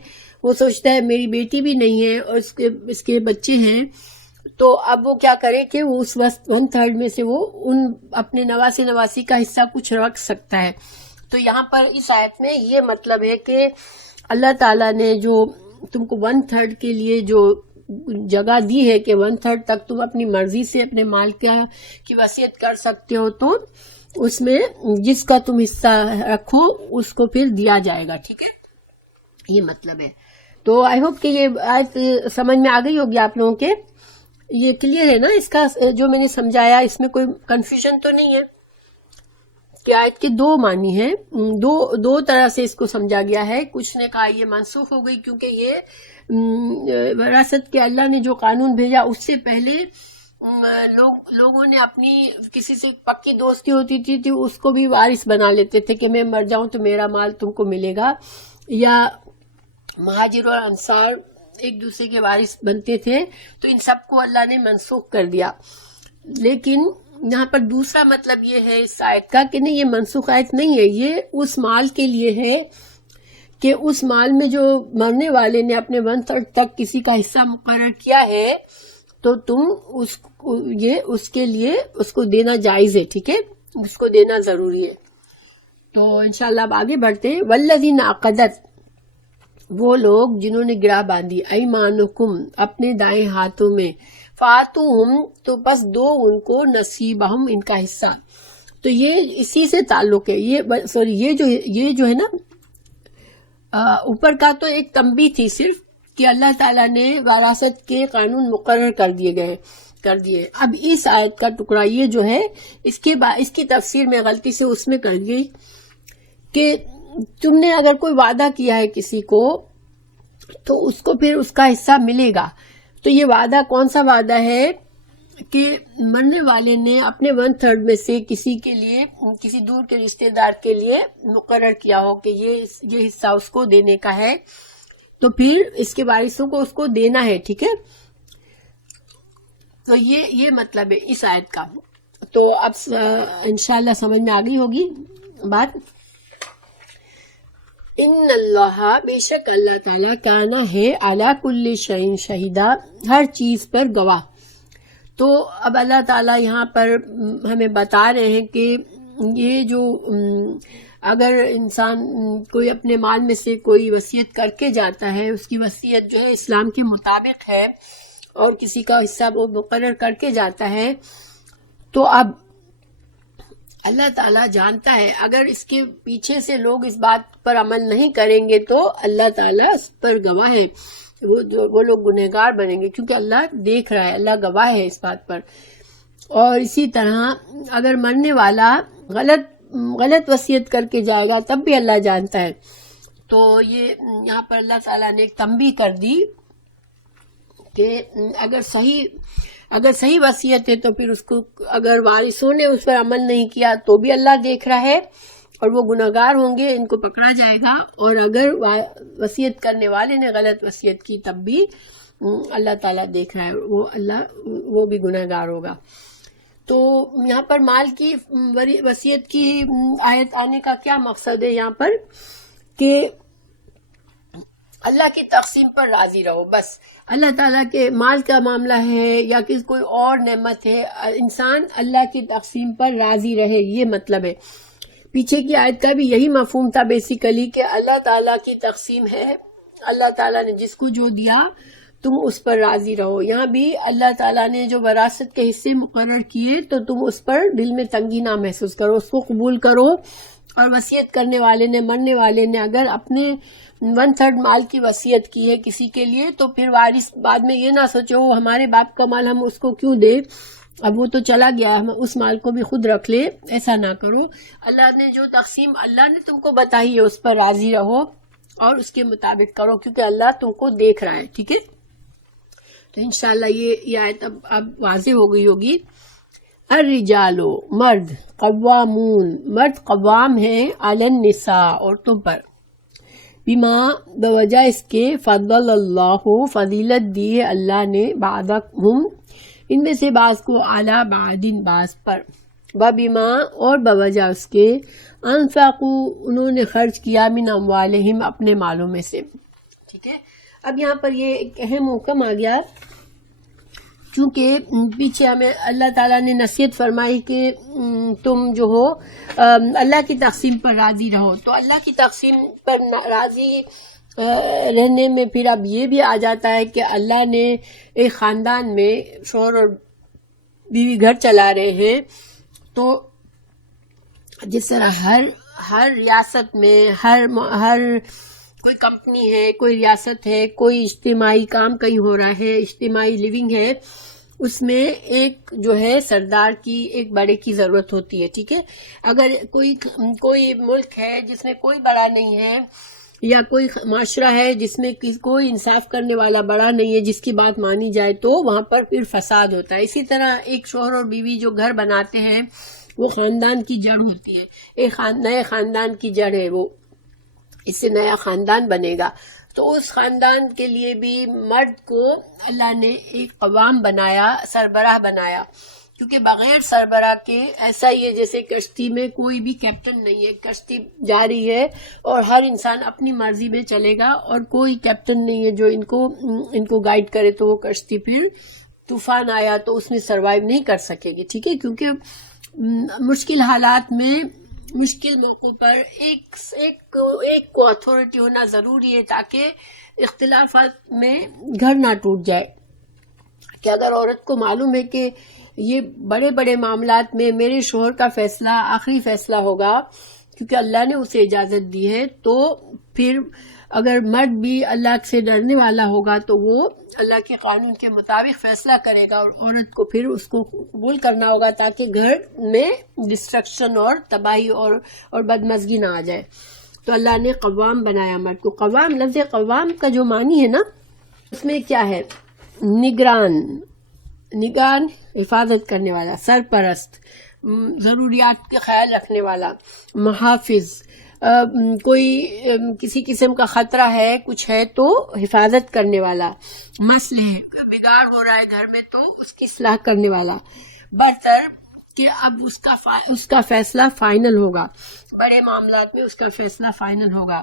وہ سوچتا ہے میری بیٹی بھی نہیں ہے اور اس کے بچے ہیں، تو اب وہ کیا کرے کہ وہ اس وقت 1/3 میں سے وہ ان اپنے نواسی کا حصہ کچھ رکھ سکتا ہے. تو یہاں پر اس آیت میں یہ مطلب ہے کہ اللہ تعالیٰ نے جو تم کو 1/3 کے لیے جو جگہ دی ہے کہ 1/3 تک تم اپنی مرضی سے اپنے مال کی وصیت کر سکتے ہو، تو اس میں جس کا تم حصہ رکھو اس کو پھر دیا جائے گا، ٹھیک ہے، یہ مطلب ہے. تو آئی ہوپ کہ یہ آیت سمجھ میں آ گئی ہوگی آپ لوگوں کے. یہ کلیئر ہے نا اس کا جو میں نے سمجھایا، اس میں کوئی کنفیوژن تو نہیں ہے کہ آیت کے دو معنی ہیں، دو طرح سے اس کو سمجھا گیا ہے. کچھ نے کہا یہ منسوخ ہو گئی کیونکہ یہ وراثت کے اللہ نے جو قانون بھیجا اس سے پہلے لوگوں نے اپنی کسی سے پکی دوستی ہوتی تھی اس کو بھی وارث بنا لیتے تھے کہ میں مر جاؤں تو میرا مال تم کو ملے گا، یا مہاجر اور انصار ایک دوسرے کے وارث بنتے تھے. تو ان سب کو اللہ نے منسوخ کر دیا. لیکن یہاں پر دوسرا مطلب یہ ہے اس آیت کا کہ نہیں، یہ منسوخ آیت نہیں ہے، یہ اس مال کے لیے ہے کہ اس مال میں جو مرنے والے نے اپنے 1/3 تک کسی کا حصہ مقرر کیا ہے تو تم اس کے لیے اس کو دینا جائز ہے، ٹھیک ہے، اس کو دینا ضروری ہے. تو انشاءاللہ اب آگے بڑھتے ہیں. والذین عقدت، وہ لوگ جنہوں نے گرہ باندھی، ایمانکم، اپنے دائیں ہاتھوں میں، فاتوہم، تو بس دو ان کو، نصیبہم، ان کا حصہ. تو یہ اسی سے تعلق ہے. یہ جو ہے نا اوپر کا تو ایک تنبیہ تھی صرف کہ اللہ تعالیٰ نے وراثت کے قانون مقرر کر دیے. اب اس آیت کا ٹکڑا یہ جو ہے اس کی تفسیر میں غلطی سے اس میں کر گئی کہ تم نے اگر کوئی وعدہ کیا ہے کسی کو تو اس کو پھر اس کا حصہ ملے گا. تو یہ وعدہ کون سا وعدہ ہے کہ مرنے والے نے اپنے 1/3 میں سے کسی کے لیے، کسی دور کے رشتہ دار کے لیے مقرر کیا ہو کہ یہ حصہ اس کو دینے کا ہے، تو پھر اس کے وارثوں کو اس کو دینا ہے، ٹھیک ہے. تو یہ مطلب ہے اس آیت کا. تو اب انشاءاللہ سمجھ میں آ گئی ہوگی بات. ان اللہ، بے شک اللہ تعالیٰ، کانا ہے، علی کل شیء شہیدا، ہر چیز پر گواہ. تو اب اللہ تعالیٰ یہاں پر ہمیں بتا رہے ہیں کہ یہ جو اگر انسان کوئی اپنے مال میں سے کوئی وصیت کر کے جاتا ہے، اس کی وصیت جو ہے اسلام کے مطابق ہے اور کسی کا حصہ وہ مقرر کر کے جاتا ہے، تو اب اللہ تعالیٰ جانتا ہے اگر اس کے پیچھے سے لوگ اس بات پر عمل نہیں کریں گے تو اللہ تعالیٰ اس پر گواہ ہے، وہ لوگ گنہگار بنیں گے، کیونکہ اللہ دیکھ رہا ہے، اللہ گواہ ہے اس بات پر. اور اسی طرح اگر مرنے والا غلط وصیت کر کے جائے گا تب بھی اللہ جانتا ہے. تو یہ یہاں پر اللہ تعالیٰ نے ایک تنبیہ کر دی کہ اگر صحیح وصیت ہے تو پھر اس کو اگر وارثوں نے اس پر عمل نہیں کیا تو بھی اللہ دیکھ رہا ہے اور وہ گناہگار ہوں گے، ان کو پکڑا جائے گا. اور اگر وصیت کرنے والے نے غلط وصیت کی تب بھی اللہ تعالیٰ دیکھ رہا ہے، وہ بھی گناہگار ہوگا. تو یہاں پر مال کی وصیت کی آیت آنے کا کیا مقصد ہے یہاں پر کہ اللہ کی تقسیم پر راضی رہو. بس اللہ تعالیٰ کے مال کا معاملہ ہے یا کوئی اور نعمت ہے، انسان اللہ کی تقسیم پر راضی رہے، یہ مطلب ہے. پیچھے کی آیت کا بھی یہی مفہوم تھا بیسیکلی کہ اللہ تعالیٰ کی تقسیم ہے، اللہ تعالیٰ نے جس کو جو دیا تم اس پر راضی رہو. یہاں بھی اللہ تعالیٰ نے جو وراثت کے حصے مقرر کیے تو تم اس پر دل میں تنگی نہ محسوس کرو، اس کو قبول کرو. اور وصیت کرنے والے نے، مرنے والے نے اگر اپنے 1/3 مال کی وصیت کی ہے کسی کے لیے تو پھر وارث بعد میں یہ نہ سوچو ہمارے باپ کا مال ہم اس کو کیوں دیں، اب وہ تو چلا گیا، ہم اس مال کو بھی خود رکھ لے. ایسا نہ کرو. اللہ نے جو تقسیم اللہ نے تم کو بتائی ہے اس پر راضی رہو اور اس کے مطابق کرو، کیونکہ اللہ تم کو دیکھ رہا ہے. ٹھیک ہے، تو انشاءاللہ یہ آیت اب واضح ہو گئی ہوگی. الرجال، مرد، قوامون، مرد قوام ہیں، علی النساء، عورتوں پر، بما، بوجہ اس کے، فضل اللہ، فضیلت دی ہے اللہ نے، بعضہم، ان میں سے بعض کو، علی بعض، بعض پر، وبما، اور بوجہ اس کے، انفقوا، انہوں نے خرچ کیا، من اموالہم، اپنے مالوں میں سے. ٹھیک ہے، اب یہاں پر یہ ایک اہم حکم آ گیا، چونکہ پیچھے ہمیں اللہ تعالیٰ نے نصیحت فرمائی کہ تم جو ہو اللہ کی تقسیم پر راضی رہو. تو اللہ کی تقسیم پر راضی رہنے میں پھر اب یہ بھی آ جاتا ہے کہ اللہ نے ایک خاندان میں شوہر اور بیوی گھر چلا رہے ہیں، تو جس طرح ہر ریاست میں ہر کوئی کمپنی ہے، کوئی ریاست ہے، کوئی اجتماعی کام کہیں ہو رہا ہے، اجتماعی لیونگ ہے، اس میں ایک جو ہے سردار کی، ایک بڑے کی ضرورت ہوتی ہے. ٹھیک ہے، اگر کوئی ملک ہے جس میں کوئی بڑا نہیں ہے، یا کوئی معاشرہ ہے جس میں کوئی انصاف کرنے والا بڑا نہیں ہے جس کی بات مانی جائے، تو وہاں پر پھر فساد ہوتا ہے. اسی طرح ایک شوہر اور بیوی جو گھر بناتے ہیں وہ خاندان کی جڑ ہوتی ہے، ایک نئے خاندان کی جڑ ہے، وہ اس سے نیا خاندان بنے گا. تو اس خاندان کے لیے بھی مرد کو اللہ نے ایک قوام بنایا، سربراہ بنایا، کیونکہ بغیر سربراہ کے ایسا ہی ہے جیسے کشتی میں کوئی بھی کیپٹن نہیں ہے، کشتی جا رہی ہے اور ہر انسان اپنی مرضی میں چلے گا اور کوئی کیپٹن نہیں ہے جو ان کو گائیڈ کرے، تو وہ کشتی پھر طوفان آیا تو اس میں سروائیو نہیں کر سکے گی. ٹھیک ہے، کیونکہ مشکل حالات میں، مشکل موقعوں پر ایک کو اتھارٹی ہونا ضروری ہے تاکہ اختلافات میں گھر نہ ٹوٹ جائے. کہ اگر عورت کو معلوم ہے کہ یہ بڑے بڑے معاملات میں میرے شوہر کا فیصلہ آخری فیصلہ ہوگا کیونکہ اللہ نے اسے اجازت دی ہے، تو پھر اگر مرد بھی اللہ سے ڈرنے والا ہوگا تو وہ اللہ کے قانون کے مطابق فیصلہ کرے گا، اور عورت کو پھر اس کو قبول کرنا ہوگا تاکہ گھر میں ڈسٹرکشن اور تباہی اور بدمزگی نہ آ جائے. تو اللہ نے قوام بنایا مرد کو. قوام، لفظ قوام کا جو معنی ہے نا، اس میں کیا ہے؟ نگران، حفاظت کرنے والا، سرپرست، ضروریات کے خیال رکھنے والا، محافظ، کوئی کسی قسم کا خطرہ ہے، کچھ ہے تو حفاظت کرنے والا، مسئلے بگاڑ ہو رہا ہے گھر میں تو اس کی اصلاح کرنے والا، برتر کہ اب اس کا فیصلہ فائنل ہوگا، بڑے معاملات میں اس کا فیصلہ فائنل ہوگا.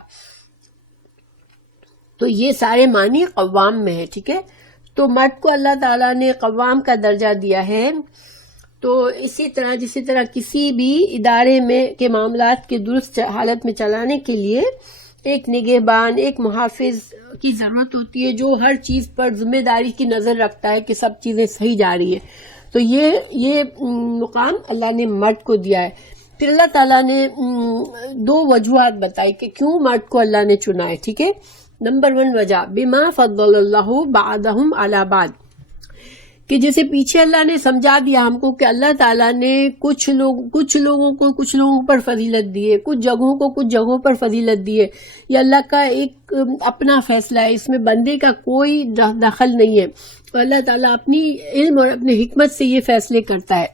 تو یہ سارے معنی قوام میں ہے. ٹھیک ہے، تو مرد کو اللہ تعالیٰ نے قوام کا درجہ دیا ہے. تو اسی طرح کسی بھی ادارے میں کے معاملات کے درست حالت میں چلانے کے لیے ایک نگہبان، ایک محافظ کی ضرورت ہوتی ہے جو ہر چیز پر ذمہ داری کی نظر رکھتا ہے کہ سب چیزیں صحیح جا رہی ہے. تو یہ مقام اللہ نے مرد کو دیا ہے. پھر اللہ تعالیٰ نے 2 وجوہات بتائی کہ کیوں مرد کو اللہ نے چنا ہے. ٹھیک ہے، نمبر 1 وجہ، بما فضل اللہ بعضهم علی بعض، کہ جیسے پیچھے اللہ نے سمجھا دیا ہم کو کہ اللہ تعالیٰ نے کچھ لوگوں پر فضیلت دی ہے، کچھ جگہوں کو کچھ جگہوں پر فضیلت دی ہے. یہ اللہ کا ایک اپنا فیصلہ ہے، اس میں بندے کا کوئی دخل نہیں ہے. تو اللہ تعالیٰ اپنی علم اور اپنے حکمت سے یہ فیصلے کرتا ہے.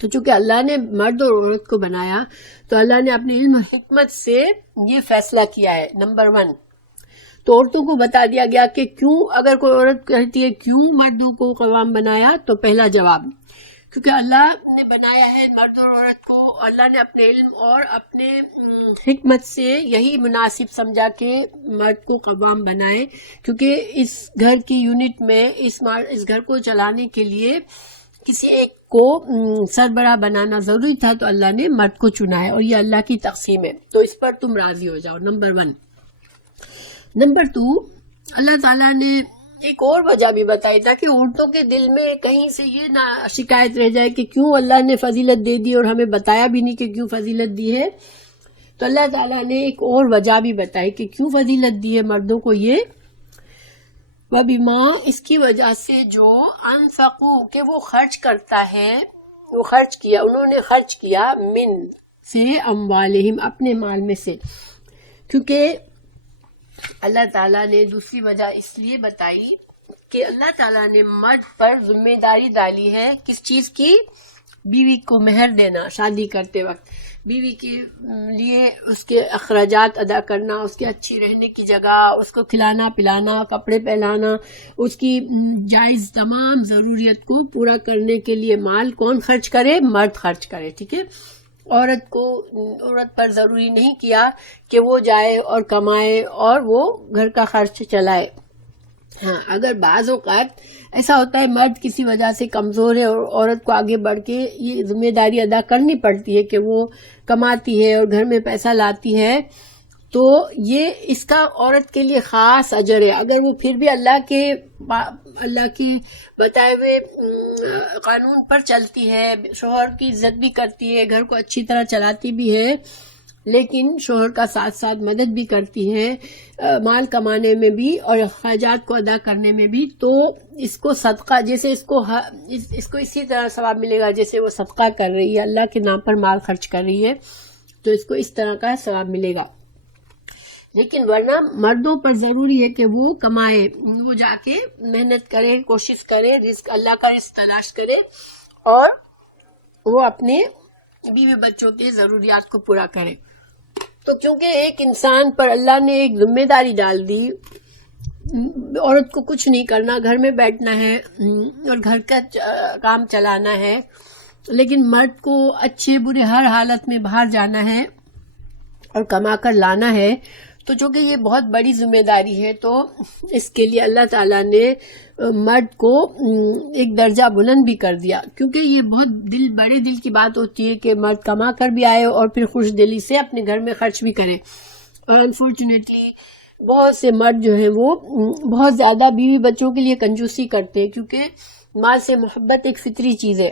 تو چونکہ اللہ نے مرد اور عورت کو بنایا تو اللہ نے اپنے علم اور حکمت سے یہ فیصلہ کیا ہے. نمبر 1 تو عورتوں کو بتا دیا گیا کہ کیوں، اگر کوئی عورت کہتی ہے کیوں مردوں کو قوام بنایا، تو پہلا جواب کیونکہ اللہ نے بنایا ہے مرد اور عورت کو، اللہ نے اپنے علم اور اپنے حکمت سے یہی مناسب سمجھا کہ مرد کو قوام بنائے، کیونکہ اس گھر کی یونٹ میں اس گھر کو چلانے کے لیے کسی ایک کو سربراہ بنانا ضروری تھا تو اللہ نے مرد کو چنا ہے، اور یہ اللہ کی تقسیم ہے، تو اس پر تم راضی ہو جاؤ، نمبر 1۔ نمبر 2، اللہ تعالیٰ نے ایک اور وجہ بھی بتائی تاکہ عورتوں کے دل میں کہیں سے یہ نہ شکایت رہ جائے کہ کیوں اللہ نے فضیلت دے دی اور ہمیں بتایا بھی نہیں کہ کیوں فضیلت دی ہے۔ تو اللہ تعالیٰ نے ایک اور وجہ بھی بتائی کہ کیوں فضیلت دی ہے مردوں کو، یہ وَبِمَا، اس کی وجہ سے جو انفقوا، کہ وہ خرچ کرتا ہے، وہ خرچ کیا، انہوں نے خرچ کیا، من سے، اموالہم، اپنے مال میں سے۔ کیونکہ اللہ تعالیٰ نے دوسری وجہ اس لیے بتائی کہ اللہ تعالیٰ نے مرد پر ذمہ داری ڈالی ہے کس چیز کی؟ بیوی کو مہر دینا، شادی کرتے وقت بیوی کے لیے اس کے اخراجات ادا کرنا، اس کے اچھی رہنے کی جگہ، اس کو کھلانا پلانا، کپڑے پہنانا، اس کی جائز تمام ضروریت کو پورا کرنے کے لیے مال کون خرچ کرے؟ مرد خرچ کرے، ٹھیک ہے۔ عورت پر ضروری نہیں کیا کہ وہ جائے اور کمائے اور وہ گھر کا خرچ چلائے۔ ہاں، اگر بعض اوقات ایسا ہوتا ہے مرد کسی وجہ سے کمزور ہے اور عورت کو آگے بڑھ کے یہ ذمہ داری ادا کرنی پڑتی ہے کہ وہ کماتی ہے اور گھر میں پیسہ لاتی ہے، تو یہ اس کا عورت کے لیے خاص اجر ہے۔ اگر وہ پھر بھی اللہ کے بتائے ہوئے قانون پر چلتی ہے، شوہر کی عزت بھی کرتی ہے، گھر کو اچھی طرح چلاتی بھی ہے، لیکن شوہر کا ساتھ ساتھ مدد بھی کرتی ہے مال کمانے میں بھی اور اخراجات کو ادا کرنے میں بھی، تو اس کو صدقہ، جیسے اس کو اسی طرح ثواب ملے گا جیسے وہ صدقہ کر رہی ہے، اللہ کے نام پر مال خرچ کر رہی ہے، تو اس کو اس طرح کا ثواب ملے گا۔ لیکن ورنہ مردوں پر ضروری ہے کہ وہ کمائے، وہ جا کے محنت کرے، کوشش کرے، رزق، اللہ کا رزق تلاش کرے، اور وہ اپنے بیوی بچوں کے ضروریات کو پورا کرے۔ تو کیونکہ ایک انسان پر اللہ نے ایک ذمہ داری ڈال دی، عورت کو کچھ نہیں کرنا، گھر میں بیٹھنا ہے اور گھر کا کام چلانا ہے، لیکن مرد کو اچھے برے ہر حالت میں باہر جانا ہے اور کما کر لانا ہے، تو چونکہ یہ بہت بڑی ذمہ داری ہے، تو اس کے لیے اللہ تعالیٰ نے مرد کو ایک درجہ بلند بھی کر دیا، کیونکہ یہ بہت بڑے دل کی بات ہوتی ہے کہ مرد کما کر بھی آئے اور پھر خوش دلی سے اپنے گھر میں خرچ بھی کرے۔ اور انفارچونیٹلی بہت سے مرد جو ہیں وہ بہت زیادہ بیوی بچوں کے لیے کنجوسی کرتے ہیں، کیونکہ مال سے محبت ایک فطری چیز ہے،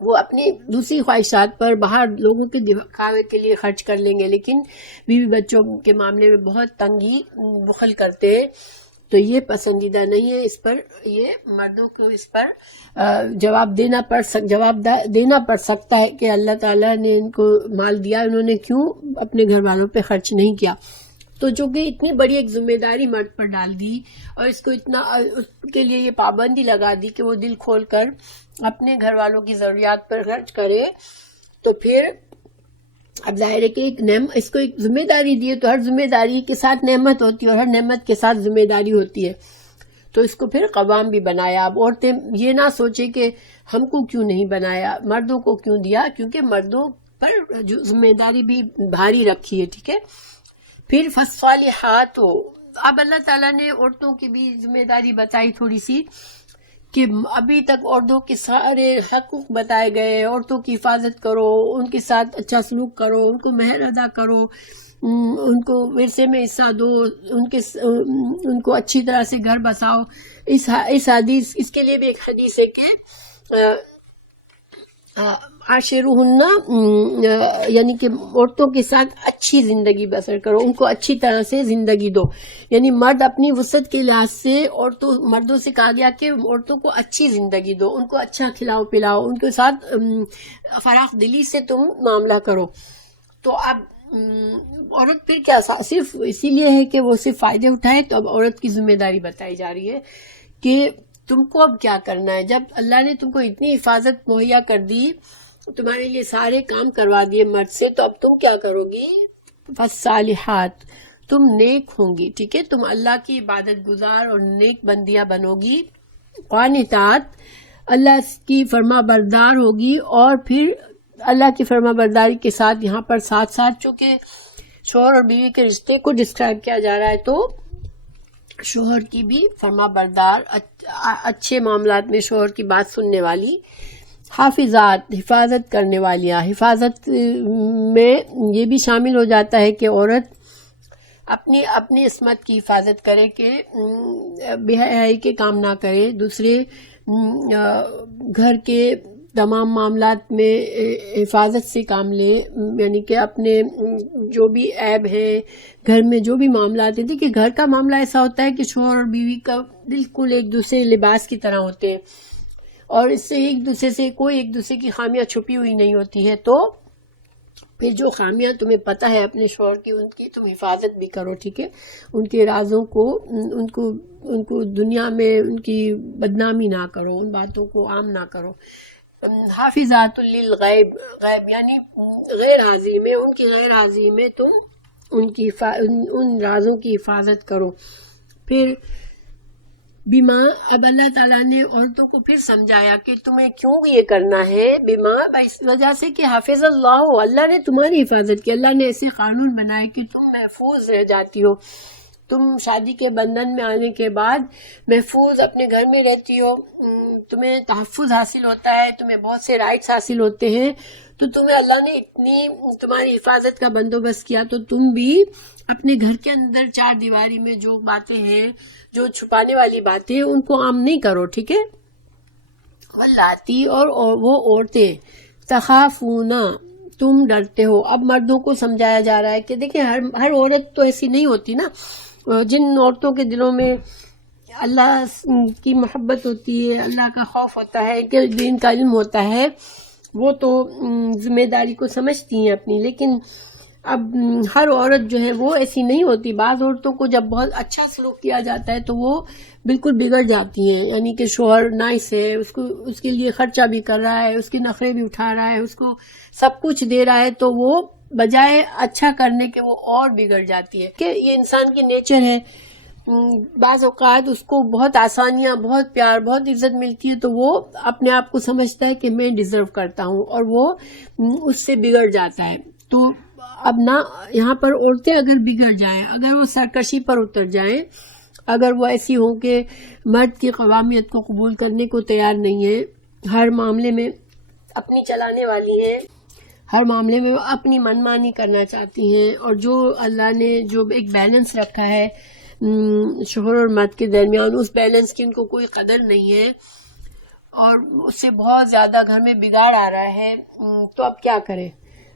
وہ اپنی دوسری خواہشات پر باہر لوگوں کے دکھاوے کے لیے خرچ کر لیں گے، لیکن بیوی بچوں کے معاملے میں بہت تنگی بخل کرتے ہیں، تو یہ پسندیدہ نہیں ہے۔ اس پر یہ مردوں کو اس پر جواب دینا پڑ سکتا ہے کہ اللہ تعالیٰ نے ان کو مال دیا، انہوں نے کیوں اپنے گھر والوں پہ خرچ نہیں کیا۔ تو چونکہ اتنی بڑی ایک ذمہ داری مرد پر ڈال دی اور اس کو اس کے لیے یہ پابندی لگا دی کہ وہ دل کھول کر اپنے گھر والوں کی ضروریات پر خرچ کرے، تو پھر اب ظاہر ہے کہ اس کو ایک ذمہ داری دی ہے، تو ہر ذمہ داری کے ساتھ نعمت ہوتی ہے اور ہر نعمت کے ساتھ ذمہ داری ہوتی ہے، تو اس کو پھر قوام بھی بنایا۔ اب عورتیں یہ نہ سوچے کہ ہم کو کیوں نہیں بنایا، مردوں کو کیوں دیا، کیونکہ مردوں پر جو ذمہ داری بھی بھاری رکھی ہے، ٹھیک ہے۔ پھر فالصالحات ہو، اب اللہ تعالیٰ نے عورتوں کی بھی ذمہ داری بتائی تھوڑی سی، کہ ابھی تک عورتوں کے سارے حقوق بتائے گئے، عورتوں کی حفاظت کرو، ان کے ساتھ اچھا سلوک کرو، ان کو مہر ادا کرو، ان کو ورثے میں حصہ دو، ان کو اچھی طرح سے گھر بساؤ۔ اس حدیث، اس کے لیے بھی ایک حدیث ہے کہ عاشرہن، یعنی کہ عورتوں کے ساتھ اچھی زندگی بسر کرو، ان کو اچھی طرح سے زندگی دو، یعنی مرد اپنی وسعت کے لحاظ سے مردوں سے کہا گیا کہ عورتوں کو اچھی زندگی دو، ان کو اچھا کھلاؤ پلاؤ، ان کے ساتھ فراخ دلی سے تم معاملہ کرو۔ تو اب عورت پھر کیا صرف اسی لیے ہے کہ وہ صرف فائدے اٹھائے، تو اب عورت کی ذمہ داری بتائی جا رہی ہے کہ تم کو اب کیا کرنا ہے۔ جب اللہ نے تم کو اتنی حفاظت مہیا کر دی، تمہارے لیے سارے کام کروا دیے مرد سے، تو اب تم کیا کرو گی؟ فالصالحات، تم نیک ہوں گی، ٹھیک ہے، تم اللہ کی عبادت گزار اور نیک بندیاں بنو گی، قانتات، اللہ کی فرما بردار ہوگی، اور پھر اللہ کی فرما برداری کے ساتھ یہاں پر ساتھ ساتھ چونکہ شوہر اور بیوی کے رشتے کو ڈسکرائب کیا جا رہا ہے، تو شوہر کی بھی فرما بردار، اچھے معاملات میں شوہر کی بات سننے والی، حافظات حفاظت کرنے والیاں، حفاظت میں یہ بھی شامل ہو جاتا ہے کہ عورت اپنی عصمت کی حفاظت کرے کہ بے حیائی کے کام نہ کرے، دوسرے گھر کے تمام معاملات میں حفاظت سے کام لے، یعنی کہ اپنے جو بھی عیب ہے گھر میں جو بھی معاملات ہیں، دیکھیے گھر کا معاملہ ایسا ہوتا ہے کہ شوہر اور بیوی کا بالکل ایک دوسرے لباس کی طرح ہوتے ہیں، اور اس سے ایک دوسرے کی خامیاں چھپی ہوئی نہیں ہوتی ہے، تو پھر جو خامیاں تمہیں پتہ ہے اپنے شوہر کی، ان کی تم حفاظت بھی کرو، ٹھیک ہے، ان کے رازوں کو ان کو دنیا میں ان کی بدنامی نہ کرو، ان باتوں کو عام نہ کرو۔ حافظات للغیب، غیب یعنی غیر حاضری میں، ان کی غیر حاضری میں تم ان رازوں کی حفاظت کرو۔ پھر بیما، اب اللہ تعالیٰ نے عورتوں کو پھر سمجھایا کہ تمہیں کیوں یہ کرنا ہے، بیما اس وجہ سے کہ حافظ اللہ نے تمہاری حفاظت کی، اللہ نے ایسے قانون بنائے کہ تم محفوظ رہ جاتی ہو، تم شادی کے بندھن میں آنے کے بعد محفوظ اپنے گھر میں رہتی ہو، تمہیں تحفظ حاصل ہوتا ہے، تمہیں بہت سے رائٹس حاصل ہوتے ہیں، تو تمہیں اللہ نے اتنی تمہاری حفاظت کا بندوبست کیا، تو تم بھی اپنے گھر کے اندر چار دیواری میں جو باتیں ہیں، جو چھپانے والی باتیں ہیں، ان کو عام نہیں کرو، ٹھیک ہے۔ واللاتی، اور وہ عورتیں، تخافونا، تم ڈرتے ہو۔ اب مردوں کو سمجھایا جا رہا ہے کہ دیکھیں ہر عورت تو ایسی نہیں ہوتی نا، جن عورتوں کے دلوں میں اللہ کی محبت ہوتی ہے، اللہ کا خوف ہوتا ہے، کہ دین کا علم ہوتا ہے، وہ تو ذمہ داری کو سمجھتی ہیں اپنی، لیکن اب ہر عورت جو ہے وہ ایسی نہیں ہوتی۔ بعض عورتوں کو جب بہت اچھا سلوک کیا جاتا ہے تو وہ بالکل بگڑ جاتی ہیں، یعنی کہ شوہر نائس ہے، اس کے لیے خرچہ بھی کر رہا ہے، اس کے نخرے بھی اٹھا رہا ہے، اس کو سب کچھ دے رہا ہے، تو وہ بجائے اچھا کرنے کے وہ اور بگڑ جاتی ہے، کہ یہ انسان کی نیچر ہے۔ بعض اوقات اس کو بہت آسانیاں، بہت پیار، بہت عزت ملتی ہے، تو وہ اپنے آپ کو سمجھتا ہے کہ میں ڈیزرو کرتا ہوں، اور وہ اس سے بگڑ جاتا ہے۔ تو اب نہ یہاں پر عورتیں اگر بگڑ جائیں، اگر وہ سرکشی پر اتر جائیں، اگر وہ ایسی ہوں کہ مرد کی قوامیت کو قبول کرنے کو تیار نہیں ہے، ہر معاملے میں اپنی چلانے والی ہیں، ہر معاملے میں وہ اپنی منمانی کرنا چاہتی ہیں، اور جو اللہ نے جو ایک بیلنس رکھا ہے شوہر اور مرد کے درمیان، اس بیلنس کی ان کو کوئی قدر نہیں ہے، اور اس سے بہت زیادہ گھر میں بگاڑ آ رہا ہے، تو اب کیا کریں؟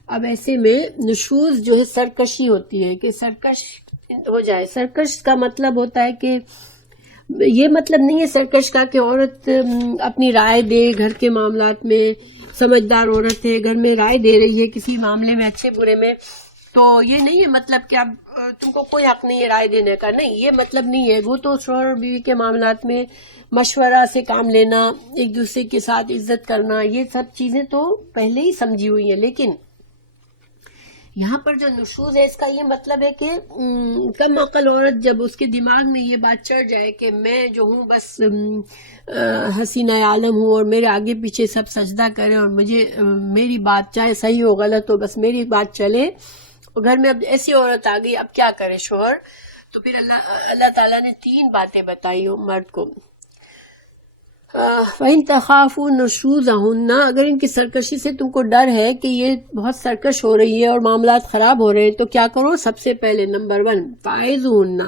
اب ایسے میں نشوز جو ہے سرکشی ہوتی ہے، کہ سرکش ہو جائے۔ سرکش کا مطلب ہوتا ہے کہ یہ مطلب نہیں ہے سرکش کا کہ عورت اپنی رائے دے گھر کے معاملات میں، سمجھدار عورت ہے، گھر میں رائے دے رہی ہے کسی معاملے میں، اچھے برے میں، تو یہ نہیں ہے مطلب کہ اب تم کو کوئی حق نہیں ہے رائے دینے کا، نہیں، یہ مطلب نہیں ہے۔ وہ تو شوہر اور بیوی کے معاملات میں مشورہ سے کام لینا، ایک دوسرے کے ساتھ عزت کرنا، یہ سب چیزیں تو پہلے ہی سمجھی ہوئی ہیں، لیکن یہاں پر جو نشوز ہے اس کا یہ مطلب ہے کہ کم عقل عورت جب اس کے دماغ میں یہ بات چڑھ جائے کہ میں جو ہوں بس حسینہ عالم ہوں، اور میرے آگے پیچھے سب سجدہ کریں، اور مجھے میری بات چاہے صحیح ہو غلط ہو بس میری بات چلے، گھر میں اب ایسی عورت آ گئی، اب کیا کرے شوہر؟ تو پھر اللہ تعالیٰ نے 3 باتیں بتائی ہو مرد کو۔ فَإِن تَخَافُوا نُشُوزَهُنَّ، اگر ان کی سرکشی سے تم کو ڈر ہے کہ یہ بہت سرکش ہو رہی ہے اور معاملات خراب ہو رہے ہیں، تو کیا کرو؟ سب سے پہلے نمبر 1 فَعِظُوهُنَّ،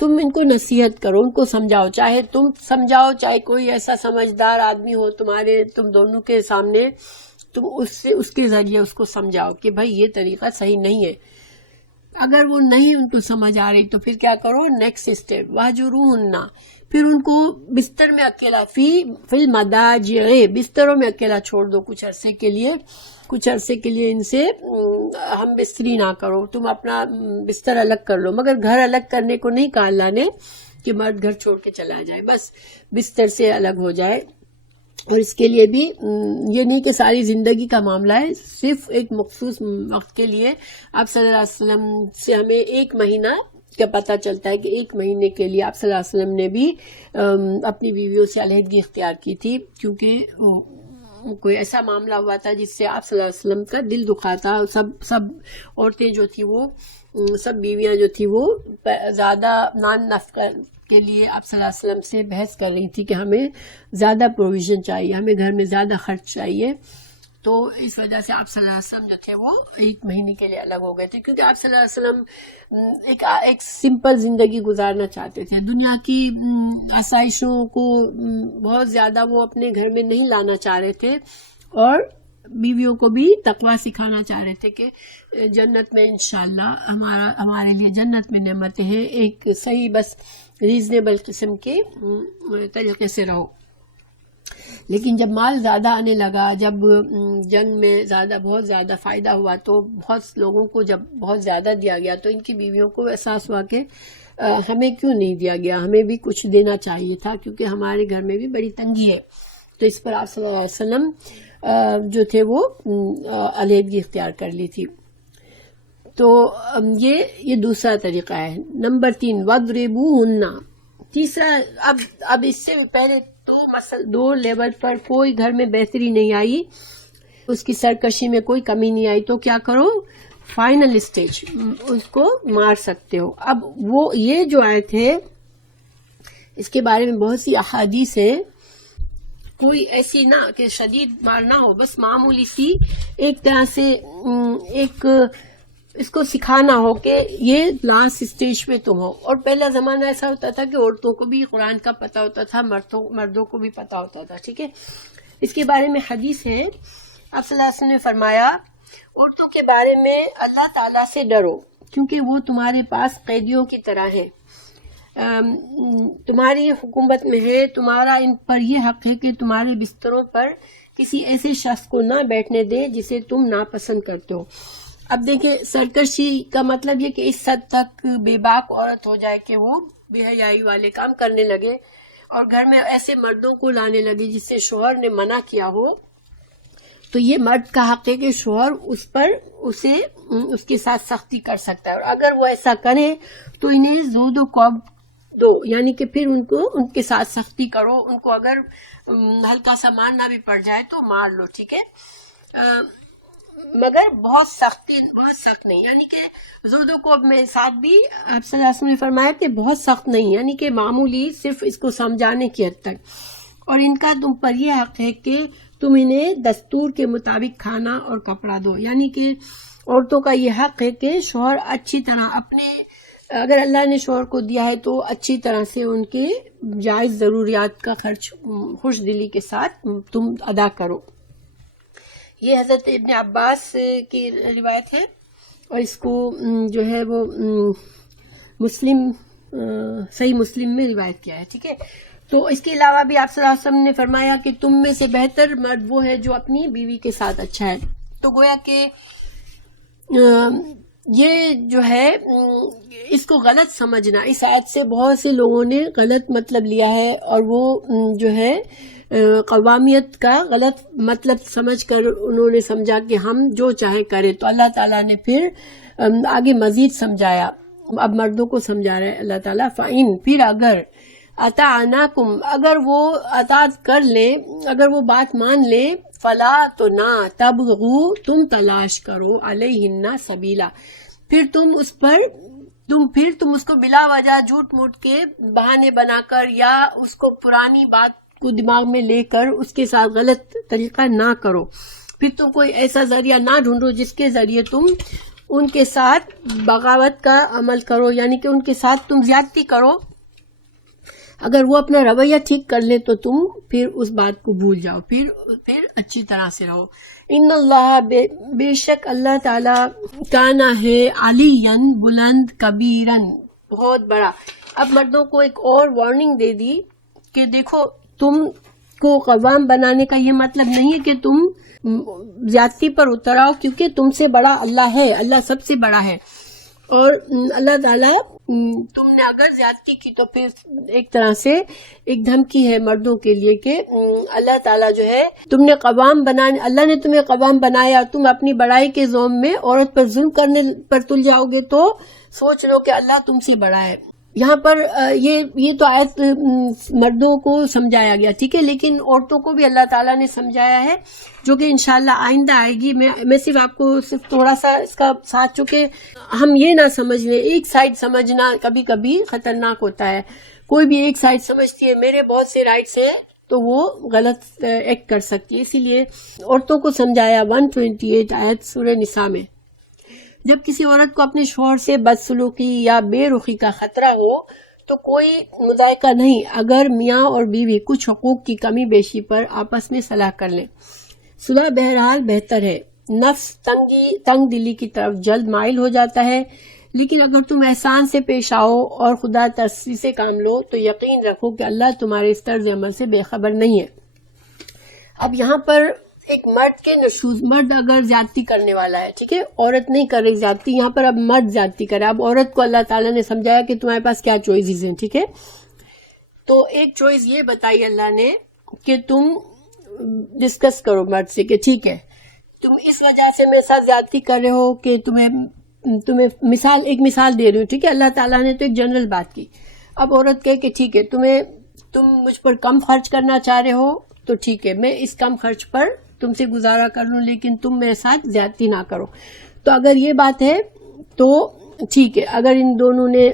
تم ان کو نصیحت کرو، ان کو سمجھاؤ، چاہے تم سمجھاؤ، چاہے کوئی ایسا سمجھدار آدمی ہو تم دونوں کے سامنے، تم اس کے ذریعے اس کو سمجھاؤ کہ بھائی یہ طریقہ صحیح نہیں ہے۔ اگر وہ نہیں ان کو سمجھ آ رہی تو پھر کیا کرو؟ نیکسٹ اسٹیپ وَاهْجُرُوهُنَّ، پھر ان کو بستر میں اکیلا، فی المضاجع، بستروں میں اکیلا چھوڑ دو کچھ عرصے کے لیے ان سے ہم بستری نہ کرو، تم اپنا بستر الگ کر لو، مگر گھر الگ کرنے کو نہیں کہا اللہ نے کہ مرد گھر چھوڑ کے چلا جائے، بس بستر سے الگ ہو جائے۔ اور اس کے لیے بھی یہ نہیں کہ ساری زندگی کا معاملہ ہے، صرف ایک مخصوص وقت کے لیے۔ آپ صلی اللہ علیہ وسلم سے ہمیں 1 مہینہ کا پتہ چلتا ہے کہ 1 مہینے کے لیے آپ صلی اللہ علیہ وسلم نے بھی اپنی بیویوں سے علیحدگی اختیار کی تھی، کیونکہ کوئی ایسا معاملہ ہوا تھا جس سے آپ صلی اللہ علیہ وسلم کا دل دکھا تھا. سب عورتیں جو تھی وہ سب بیویاں جو تھی وہ زیادہ نان نفقہ کے لیے آپ صلی اللہ علیہ وسلم سے بحث کر رہی تھی کہ ہمیں زیادہ پروویژن چاہیے, ہمیں گھر میں زیادہ خرچ چاہیے. تو اس وجہ سے آپ صلی اللہ علیہ وسلم جو تھے وہ 1 مہینے کے لیے الگ ہو گئے تھے, کیونکہ آپ صلی اللہ علیہ وسلم ایک سمپل زندگی گزارنا چاہتے تھے. دنیا کی آسائشوں کو بہت زیادہ وہ اپنے گھر میں نہیں لانا چاہ رہے تھے, اور بیویوں کو بھی تقویٰ سکھانا چاہ رہے تھے کہ جنت میں انشاءاللہ ہمارے لیے جنت میں نعمتیں ہیں, ایک صحیح بس ریزنیبل قسم کے طریقے سے رہو. لیکن جب مال زیادہ آنے لگا, جب جنگ میں بہت زیادہ فائدہ ہوا, تو بہت لوگوں کو جب بہت زیادہ دیا گیا تو ان کی بیویوں کو احساس ہوا کہ ہمیں کیوں نہیں دیا گیا, ہمیں بھی کچھ دینا چاہیے تھا, کیونکہ ہمارے گھر میں بھی بڑی تنگی ہے. تو اس پر آپ صلی اللہ علیہ وسلم جو تھے وہ علیحدگی اختیار کر لی تھی. تو یہ دوسرا طریقہ ہے. نمبر 3 وَضْرِبُوهُنَّ. تیسرا, اب اس سے پہلے دو لیول پر کوئی گھر میں بہتری نہیں آئی, اس کی سرکشی میں کوئی کمی نہیں آئی, تو کیا کرو, فائنل اسٹیج اس کو مار سکتے ہو. اب یہ جو آیت ہے اس کے بارے میں بہت سی احادیث ہیں, کوئی ایسی نہ کہ شدید مارنا ہو, بس معمولی سی ایک طرح سے ایک اس کو سکھانا ہو کہ یہ لاسٹ اسٹیج پہ تم ہو. اور پہلا زمانہ ایسا ہوتا تھا کہ عورتوں کو بھی قرآن کا پتہ ہوتا تھا, مردوں کو بھی پتہ ہوتا تھا. ٹھیک ہے, اس کے بارے میں حدیث ہے, آپ صلی اللہ علیہ وسلم نے فرمایا عورتوں کے بارے میں اللہ تعالیٰ سے ڈرو, کیونکہ وہ تمہارے پاس قیدیوں کی طرح ہیں, تمہاری حکومت میں ہے, تمہارا ان پر یہ حق ہے کہ تمہارے بستروں پر کسی ایسے شخص کو نہ بیٹھنے دے جسے تم ناپسند کرتے ہو. اب دیکھیں, سرکشی کا مطلب یہ کہ اس حد تک بے باک عورت ہو جائے کہ وہ بے حیائی والے کام کرنے لگے, اور گھر میں ایسے مردوں کو لانے لگے جس سے شوہر نے منع کیا ہو. تو یہ مرد کا حق ہے کہ شوہر اس کے ساتھ سختی کر سکتا ہے, اور اگر وہ ایسا کرے تو انہیں زود و کوب دو, یعنی کہ پھر ان کے ساتھ سختی کرو, ان کو اگر ہلکا سا مارنا بھی پڑ جائے تو مار لو. ٹھیک ہے, مگر بہت سخت نہیں, یعنی کہ زود و کوب میں ساتھ بھی آپ صلی اللہ علیہ وسلم نے فرمایا کہ بہت سخت نہیں, یعنی کہ معمولی, صرف اس کو سمجھانے کی حد تک. اور ان کا تم پر یہ حق ہے کہ تم انہیں دستور کے مطابق کھانا اور کپڑا دو, یعنی کہ عورتوں کا یہ حق ہے کہ شوہر اچھی طرح اگر اللہ نے شوہر کو دیا ہے تو اچھی طرح سے ان کے جائز ضروریات کا خرچ خوش دلی کے ساتھ تم ادا کرو. یہ حضرت ابن عباس کی روایت ہے, اور اس کو جو ہے وہ صحیح مسلم میں روایت کیا ہے. ٹھیک ہے, تو اس کے علاوہ بھی آپ صلی اللہ علیہ وسلم نے فرمایا کہ تم میں سے بہتر مرد وہ ہے جو اپنی بیوی کے ساتھ اچھا ہے. تو گویا کہ یہ جو ہے اس کو غلط سمجھنا, اس آیت سے بہت سے لوگوں نے غلط مطلب لیا ہے, اور وہ جو ہے قوامیت کا غلط مطلب سمجھ کر انہوں نے سمجھا کہ ہم جو چاہے کریں. تو اللہ تعالیٰ نے پھر آگے مزید سمجھایا, اب مردوں کو سمجھا رہے اللہ تعالیٰ, فَإِن, پھر اگر اطعناکم, اگر وہ اطاعت کر لیں, اگر وہ بات مان لیں, فلا, تو نہ, تبغوا, تم تلاش کرو, علیہن سبیلا, پھر تم اس کو بلا وجہ جھوٹ موٹ کے بہانے بنا کر یا اس کو پرانی بات کو دماغ میں لے کر اس کے ساتھ غلط طریقہ نہ کرو. پھر تم کوئی ایسا ذریعہ نہ ڈھونڈو جس کے ذریعے تم ان کے ساتھ بغاوت کا عمل کرو, یعنی کہ ان کے ساتھ تم زیادتی کرو. اگر وہ اپنا رویہ ٹھیک کر لے تو تم پھر اس بات کو بھول جاؤ, پھر اچھی طرح سے رہو. ان اللہ, بے شک اللہ تعالیٰ, کانا ہے, علیاً, بلند, کبیرن, بہت بڑا. اب مردوں کو ایک اور وارننگ دے دی کہ دیکھو, تم کو قوام بنانے کا یہ مطلب نہیں ہے کہ تم زیادتی پر اتر آؤ, کیونکہ تم سے بڑا اللہ ہے, اللہ سب سے بڑا ہے. اور اللہ تعالیٰ, تم نے اگر زیادتی کی تو پھر ایک طرح سے ایک دھمکی ہے مردوں کے لیے کہ اللہ تعالیٰ جو ہے, اللہ نے تمہیں قوام بنایا, تم اپنی بڑائی کے زوم میں عورت پر ظلم کرنے پر تل جاؤ گے تو سوچ لو کہ اللہ تم سے بڑا ہے. یہاں پر یہ تو آیت مردوں کو سمجھایا گیا، ٹھیک ہے، لیکن عورتوں کو بھی اللہ تعالیٰ نے سمجھایا ہے، جو کہ انشاءاللہ آئندہ آئے گی۔ میں صرف آپ کو تھوڑا سا اس کا ساتھ، چونکہ ہم یہ نہ سمجھ لیں، ایک سائڈ سمجھنا کبھی کبھی خطرناک ہوتا ہے۔ کوئی بھی ایک سائڈ سمجھتی ہے میرے بہت سے رائٹس ہیں تو وہ غلط ایکٹ کر سکتی ہے، اسی لیے عورتوں کو سمجھایا 128 آیت سورہ نساء میں۔ جب کسی عورت کو اپنے شوہر سے بدسلوکی یا بے رخی کا خطرہ ہو تو کوئی مذائقہ نہیں اگر میاں اور بیوی کچھ حقوق کی کمی بیشی پر آپس میں صلاح کر لیں۔ صلح بہرحال بہتر ہے۔ نفس تنگ دلی کی طرف جلد مائل ہو جاتا ہے، لیکن اگر تم احسان سے پیش آؤ اور خدا ترسی سے کام لو تو یقین رکھو کہ اللہ تمہارے اس طرز عمل سے بے خبر نہیں ہے۔ اب یہاں پر ایک مرد کے نشوز، مرد اگر زیادتی کرنے والا ہے، ٹھیک ہے، عورت نہیں کر رہی زیادتی، یہاں پر اب مرد زیادتی کرے۔ اب عورت کو اللہ تعالیٰ نے سمجھایا کہ تمہارے پاس کیا چوائسز ہیں، ٹھیک ہے۔ تو ایک چوائس یہ بتائی اللہ نے کہ تم ڈسکس کرو مرد سے کہ ٹھیک ہے تم اس وجہ سے میرے ساتھ زیادتی کر رہے ہو کہ تمہیں ایک مثال دے رہی ہوں، ٹھیک ہے۔ اللہ تعالیٰ نے تو ایک جنرل بات کی۔ اب عورت کہے کہ ٹھیک ہے تم مجھ پر کم خرچ کرنا چاہ رہے ہو تو ٹھیک ہے، میں اس کم خرچ پر تم سے گزارا کر لوں، لیکن تم میرے ساتھ زیادتی نہ کرو۔ تو اگر یہ بات ہے تو ٹھیک ہے، اگر ان دونوں نے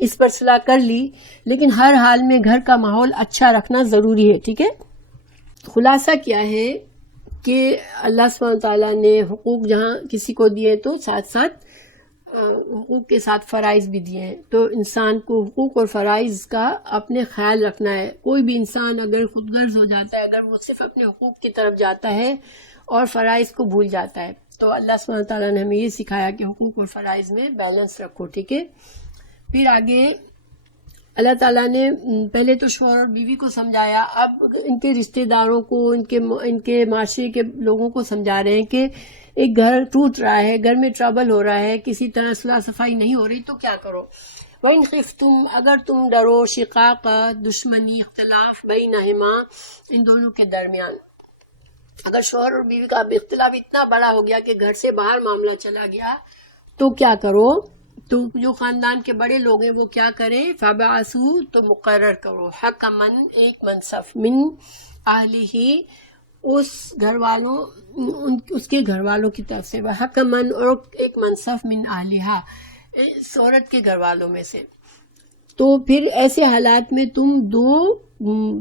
اس پر صلاح کر لی، لیکن ہر حال میں گھر کا ماحول اچھا رکھنا ضروری ہے، ٹھیک ہے۔ خلاصہ کیا ہے کہ اللہ سبحانہ تعالیٰ نے حقوق جہاں کسی کو دیے تو ساتھ ساتھ حقوق کے ساتھ فرائض بھی دیے ہیں، تو انسان کو حقوق اور فرائض کا اپنے خیال رکھنا ہے۔ کوئی بھی انسان اگر خود غرض ہو جاتا ہے، اگر وہ صرف اپنے حقوق کی طرف جاتا ہے اور فرائض کو بھول جاتا ہے، تو اللہ سبحانہ تعالیٰ نے ہمیں یہ سکھایا کہ حقوق اور فرائض میں بیلنس رکھو، ٹھیک ہے۔ پھر آگے اللہ تعالیٰ نے پہلے تو شوہر اور بیوی کو سمجھایا، اب ان کے رشتہ داروں کو، ان کے معاشرے کے لوگوں کو سمجھا رہے ہیں کہ ایک گھر ٹوٹ رہا ہے، گھر میں ٹربل ہو رہا ہے، کسی طرح صلاح صفائی نہیں ہو رہی تو کیا کرو۔ وَإِنْ خِفْتُمْ، اگر تم ڈرو، شقاق، دشمنی، اختلاف، بینہما، ان دونوں کے درمیان، اگر شوہر اور بیوی کا اب اختلاف اتنا بڑا ہو گیا کہ گھر سے باہر معاملہ چلا گیا تو کیا کرو، تو جو خاندان کے بڑے لوگ ہیں وہ کیا کریں، فَبَعَثُوا، تو مقرر کرو، حَكَمًا، ایک منصف، من اہلہ، اس گھر والوں، اس کے گھر والوں کی طرف سے، حَكَمًا، اور ایک منصف، من اہلہا، اس عورت کے گھر والوں میں سے۔ تو پھر ایسے حالات میں تم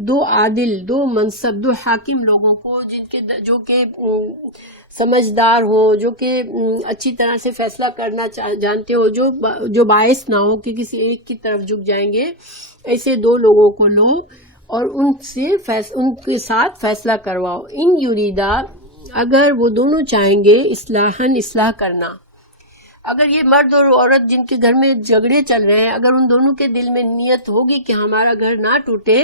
دو عادل، دو منصب، دو حاکم لوگوں کو، جو کہ سمجھدار ہو، جو کہ اچھی طرح سے فیصلہ کرنا جانتے ہو، جو باعث نہ ہو کہ کسی ایک کی طرف جھک جائیں گے، ایسے دو لوگوں کو لو اور ان کے ساتھ فیصلہ کرواؤ۔ ان یریدا، اگر وہ دونوں چاہیں گے، اصلاح کرنا، اگر یہ مرد اور عورت جن کے گھر میں جھگڑے چل رہے ہیں، اگر ان دونوں کے دل میں نیت ہوگی کہ ہمارا گھر نہ ٹوٹے،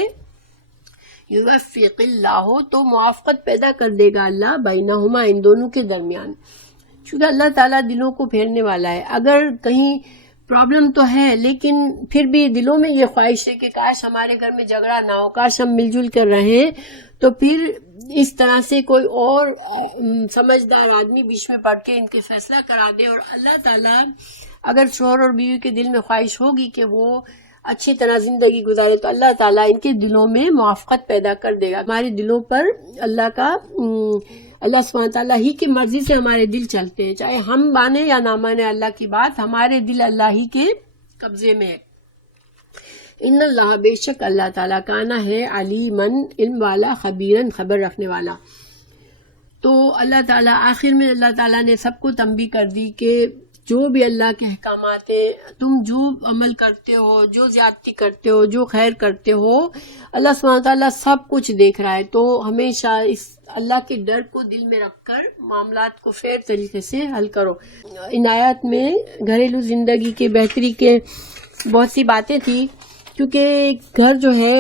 یوفق اللہ، تو موافقت پیدا کر دے گا اللہ، بینہما، ان دونوں کے درمیان، چونکہ اللہ تعالیٰ دلوں کو پھیرنے والا ہے۔ اگر کہیں پرابلم تو ہے لیکن پھر بھی دلوں میں یہ خواہش ہے کہ کاش ہمارے گھر میں جھگڑا نہ ہو، کاش ہم مل جل کر رہیں، تو پھر اس طرح سے کوئی اور سمجھدار آدمی بیچ میں پڑھ کے ان کے فیصلہ کرا دے، اور اللہ تعالیٰ اگر شوہر اور بیوی کے دل میں خواہش ہوگی کہ وہ اچھی طرح زندگی گزارے تو اللہ تعالیٰ ان کے دلوں میں موافقت پیدا کر دے گا۔ ہمارے دلوں پر اللہ سبحانہ تعالیٰ ہی کی مرضی سے ہمارے دل چلتے ہیں، چاہے ہم مانے یا نہ مانے اللہ کی بات، ہمارے دل اللہ ہی کے قبضے میں ہے۔ ان اللہ، بے شک اللہ تعالیٰ، کانا ہے، علیمن، علم والا، خبیرن، خبر رکھنے والا۔ تو اللہ تعالیٰ آخر میں اللہ تعالیٰ نے سب کو تنبیہ کر دی کہ جو بھی اللہ کے احکامات ہیں، تم جو عمل کرتے ہو، جو زیادتی کرتے ہو، جو خیر کرتے ہو، اللہ سبحانہ تعالیٰ سب کچھ دیکھ رہا ہے۔ تو ہمیشہ اس اللہ کے ڈر کو دل میں رکھ کر معاملات کو فیر طریقے سے حل کرو۔ ان آیات میں گھریلو زندگی کے بہتری کے بہت سی باتیں تھیں، کیونکہ گھر جو ہے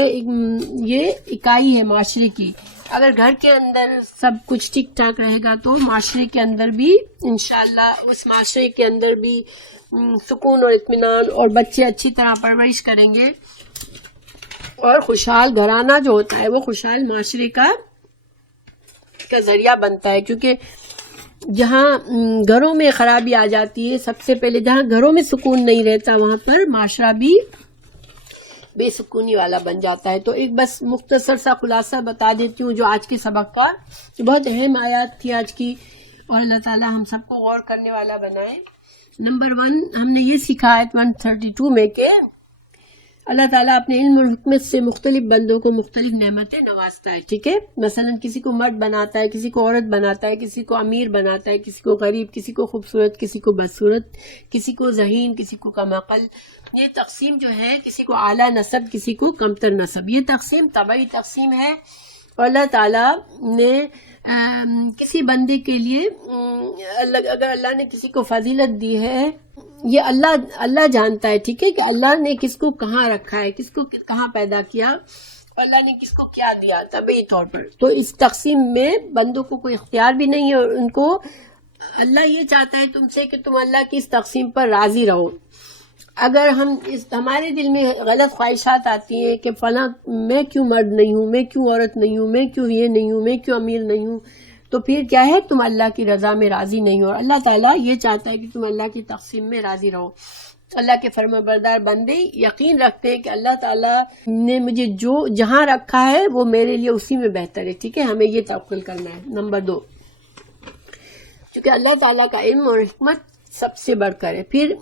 یہ اکائی ہے معاشرے کی۔ اگر گھر کے اندر سب کچھ ٹھیک ٹھاک رہے گا تو معاشرے کے اندر بھی انشاءاللہ، اس معاشرے کے اندر بھی سکون اور اطمینان، اور بچے اچھی طرح پرورش کریں گے، اور خوشحال گھرانہ جو ہوتا ہے وہ خوشحال معاشرے کا ذریعہ بنتا ہے۔ کیونکہ جہاں گھروں میں خرابی آ جاتی ہے، سب سے پہلے جہاں گھروں میں سکون نہیں رہتا وہاں پر معاشرہ بھی بے سکونی والا بن جاتا ہے. تو ایک بس مختصر سا خلاصہ بتا دیتی ہوں جو آج کے سبق کا، جو بہت اہم آیات تھی آج کی، اور اللہ تعالیٰ ہم سب کو غور کرنے والا بنائے. نمبر 1 ہم نے یہ سیکھا آیت 132 میں کہ اللہ تعالیٰ اپنے علم اور حکمت سے مختلف بندوں کو مختلف نعمتیں نوازتا ہے. ٹھیک ہے، مثلا کسی کو مرد بناتا ہے، کسی کو عورت بناتا ہے، کسی کو امیر بناتا ہے، کسی کو غریب، کسی کو خوبصورت، کسی کو بدصورت، کسی کو ذہین، کسی کو کم عقل. یہ تقسیم جو ہے، کسی کو اعلیٰ نسب، کسی کو کمتر نسب، یہ تقسیم طبعی تقسیم ہے. اور اللہ تعالیٰ نے کسی بندے کے لیے اگر اللہ نے کسی کو فضیلت دی ہے، یہ اللہ جانتا ہے. ٹھیک ہے، کہ اللہ نے کس کو کہاں رکھا ہے، کس کو کہاں پیدا کیا، اللہ نے کس کو کیا دیا طبعی طور پر. تو اس تقسیم میں بندوں کو کوئی اختیار بھی نہیں ہے، اور ان کو اللہ یہ چاہتا ہے تم سے کہ تم اللہ کی اس تقسیم پر راضی رہو. اگر ہمارے دل میں غلط خواہشات آتی ہیں کہ فلاں میں کیوں مرد نہیں ہوں، میں کیوں عورت نہیں ہوں، میں کیوں یہ نہیں ہوں، میں کیوں امیر نہیں ہوں، تو پھر کیا ہے، تم اللہ کی رضا میں راضی نہیں ہو. اور اللہ تعالیٰ یہ چاہتا ہے کہ تم اللہ کی تقسیم میں راضی رہو. اللہ کے فرما بردار بندے یقین رکھتے ہیں کہ اللہ تعالیٰ نے مجھے جہاں رکھا ہے وہ میرے لیے اسی میں بہتر ہے. ٹھیک ہے، ہمیں یہ توقل کرنا ہے. نمبر 2، چونکہ اللہ تعالیٰ کا علم اور حکمت سب سے بڑھ کر ہے. پھر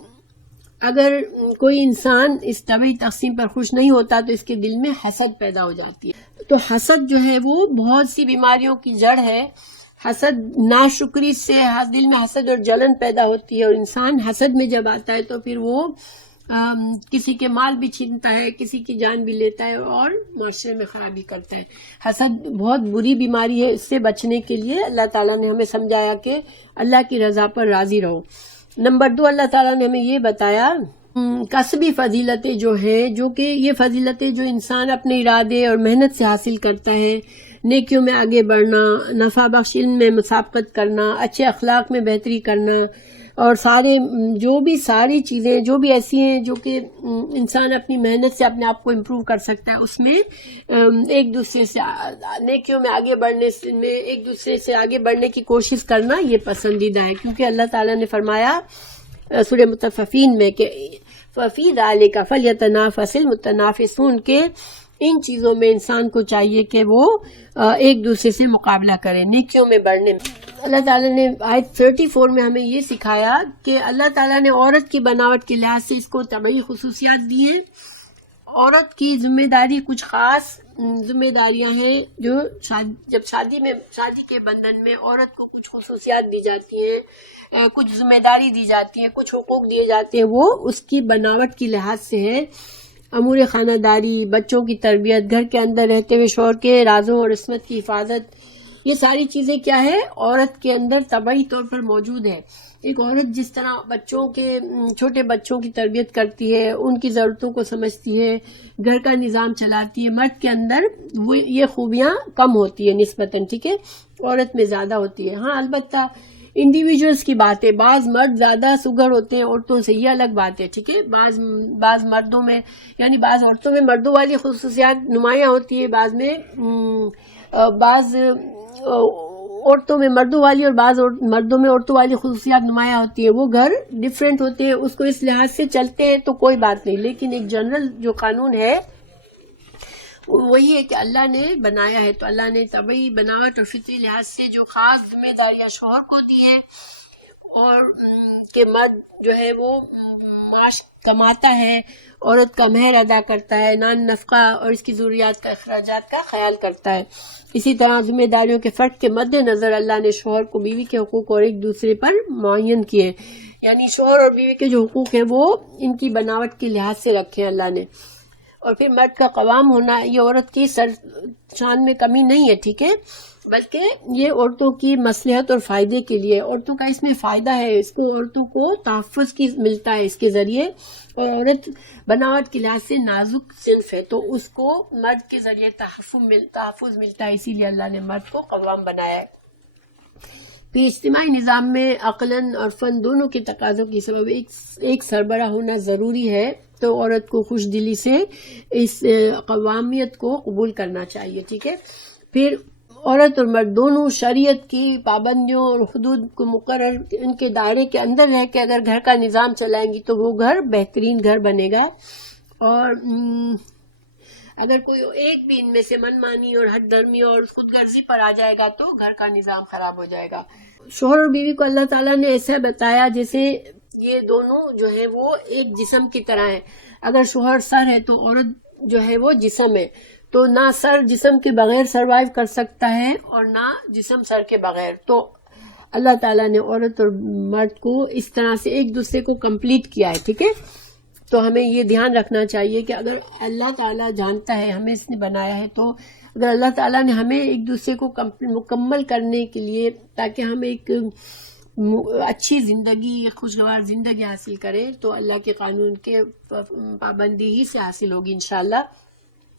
اگر کوئی انسان اس طبعی تقسیم پر خوش نہیں ہوتا تو اس کے دل میں حسد پیدا ہو جاتی ہے. تو حسد جو ہے وہ بہت سی بیماریوں کی جڑ ہے. حسد ناشکری سے دل میں حسد اور جلن پیدا ہوتی ہے، اور انسان حسد میں جب آتا ہے تو پھر وہ کسی کے مال بھی چھینتا ہے، کسی کی جان بھی لیتا ہے، اور معاشرے میں خرابی کرتا ہے. حسد بہت بری بیماری ہے. اس سے بچنے کے لیے اللہ تعالیٰ نے ہمیں سمجھایا کہ اللہ کی رضا پر راضی رہو. نمبر 2، اللہ تعالیٰ نے ہمیں یہ بتایا کسبی فضیلتیں جو ہیں، جو کہ یہ فضیلتیں جو انسان اپنے ارادے اور محنت سے حاصل کرتا ہے، نیکیوں میں آگے بڑھنا، نفع بخش علم میں مسابقت کرنا، اچھے اخلاق میں بہتری کرنا، اور ساری چیزیں جو بھی ایسی ہیں جو کہ انسان اپنی محنت سے اپنے آپ کو امپروو کر سکتا ہے، اس میں ایک دوسرے سے نیکیوں میں آگے بڑھنے میں ایک دوسرے سے آگے بڑھنے کی کوشش کرنا یہ پسندیدہ ہے. کیونکہ اللہ تعالیٰ نے فرمایا سورہ مطففین میں کہ فَفِي ذَلِكَ فَلْيَتَنَافَسِ الْمُتَنَافِسُونَ، کہ ان چیزوں میں انسان کو چاہیے کہ وہ ایک دوسرے سے مقابلہ کرے نیکیوں میں بڑھنے میں. اللہ تعالیٰ نے آیت 34 میں ہمیں یہ سکھایا کہ اللہ تعالیٰ نے عورت کی بناوٹ کے لحاظ سے اس کو طبعی خصوصیات دی ہیں. عورت کی ذمہ داری کچھ خاص ذمہ داریاں ہیں جو جب شادی کے بندھن میں عورت کو کچھ خصوصیات دی جاتی ہیں، کچھ ذمہ داری دی جاتی ہے، کچھ حقوق دیے جاتے ہیں، وہ اس کی بناوٹ کی لحاظ سے ہے. امور خانہ داری، بچوں کی تربیت، گھر کے اندر رہتے ہوئے شوہر کے رازوں اور عصمت کی حفاظت، یہ ساری چیزیں کیا ہے، عورت کے اندر طبعی طور پر موجود ہے. ایک عورت جس طرح چھوٹے بچوں کی تربیت کرتی ہے، ان کی ضرورتوں کو سمجھتی ہے، گھر کا نظام چلاتی ہے، مرد کے اندر وہ یہ خوبیاں کم ہوتی ہے نسبتاً. ٹھیک ہے، عورت میں زیادہ ہوتی ہے. ہاں البتہ انڈیویجولس کی بات ہے، بعض مرد زیادہ سگڑ ہوتے ہیں عورتوں سے، یہ الگ بات ہے. ٹھیک ہے، بعض مردوں میں یعنی بعض عورتوں میں مردوں والی خصوصیات نمایاں ہوتی ہے، بعض عورتوں میں مردوں والی اور بعض مردوں میں عورتوں والی خصوصیات نمایاں ہوتی ہے. وہ گھر ڈیفرنٹ ہوتے ہیں، اس کو اس لحاظ سے چلتے ہیں تو کوئی بات نہیں، لیکن ایک جنرل جو قانون ہے وہی ہے کہ اللہ نے بنایا ہے. تو اللہ نے طبعی بناوٹ اور فطری لحاظ سے جو خاص ذمہ داریاں شوہر کو دی ہیں، اور کہ مرد جو ہے وہ معاش کماتا ہے، عورت کا مہر ادا کرتا ہے، نان نفقہ اور اس کی ضروریات کا اخراجات کا خیال کرتا ہے. اسی طرح ذمہ داریوں کے فرق کے مد نظر اللہ نے شوہر کو بیوی کے حقوق اور ایک دوسرے پر معین کیے، یعنی شوہر اور بیوی کے جو حقوق ہیں وہ ان کی بناوٹ کے لحاظ سے رکھے ہیں اللہ نے. اور پھر مرد کا قوام ہونا یہ عورت کی سر شان میں کمی نہیں ہے. ٹھیک ہے، بلکہ یہ عورتوں کی مصلحت اور فائدے کے لیے، عورتوں کا اس میں فائدہ ہے، اس کو عورتوں کو تحفظ کی ملتا ہے اس کے ذریعے. اور عورت بناوٹ کے لحاظ سے نازک صنف ہے تو اس کو مرد کے ذریعے تحفظ ملتا ہے، اسی لیے اللہ نے مرد کو قوام بنایا ہے. پھر اجتماعی نظام میں عقلاً اور فن دونوں کے تقاضوں کی سبب ایک سربراہ ہونا ضروری ہے. تو عورت کو خوش دلی سے اس قوامیت کو قبول کرنا چاہیے. ٹھیک ہے، پھر عورت اور مرد دونوں شریعت کی پابندیوں اور حدود کو مقرر ان کے دائرے کے اندر رہ کے اگر گھر کا نظام چلائیں گی تو وہ گھر بہترین گھر بنے گا. اور اگر کوئی ایک بھی ان میں سے من مانی اور حد درمی اور خود غرضی پر آ جائے گا تو گھر کا نظام خراب ہو جائے گا. شوہر اور بیوی کو اللہ تعالیٰ نے ایسا بتایا جیسے یہ دونوں جو ہے وہ ایک جسم کی طرح ہے. اگر شوہر سر ہے تو عورت جو ہے وہ جسم ہے. تو نہ سر جسم کے بغیر سروائیو کر سکتا ہے اور نہ جسم سر کے بغیر. تو اللہ تعالیٰ نے عورت اور مرد کو اس طرح سے ایک دوسرے کو کمپلیٹ کیا ہے. ٹھیک ہے، تو ہمیں یہ دھیان رکھنا چاہیے کہ اگر اللہ تعالیٰ جانتا ہے ہمیں اس نے بنایا ہے، تو اگر اللہ تعالیٰ نے ہمیں ایک دوسرے کو مکمل کرنے کے لیے تاکہ ہم ایک اچھی زندگی، خوشگوار زندگی حاصل کریں، تو اللہ کے قانون کے پابندی ہی سے حاصل ہوگی انشاءاللہ.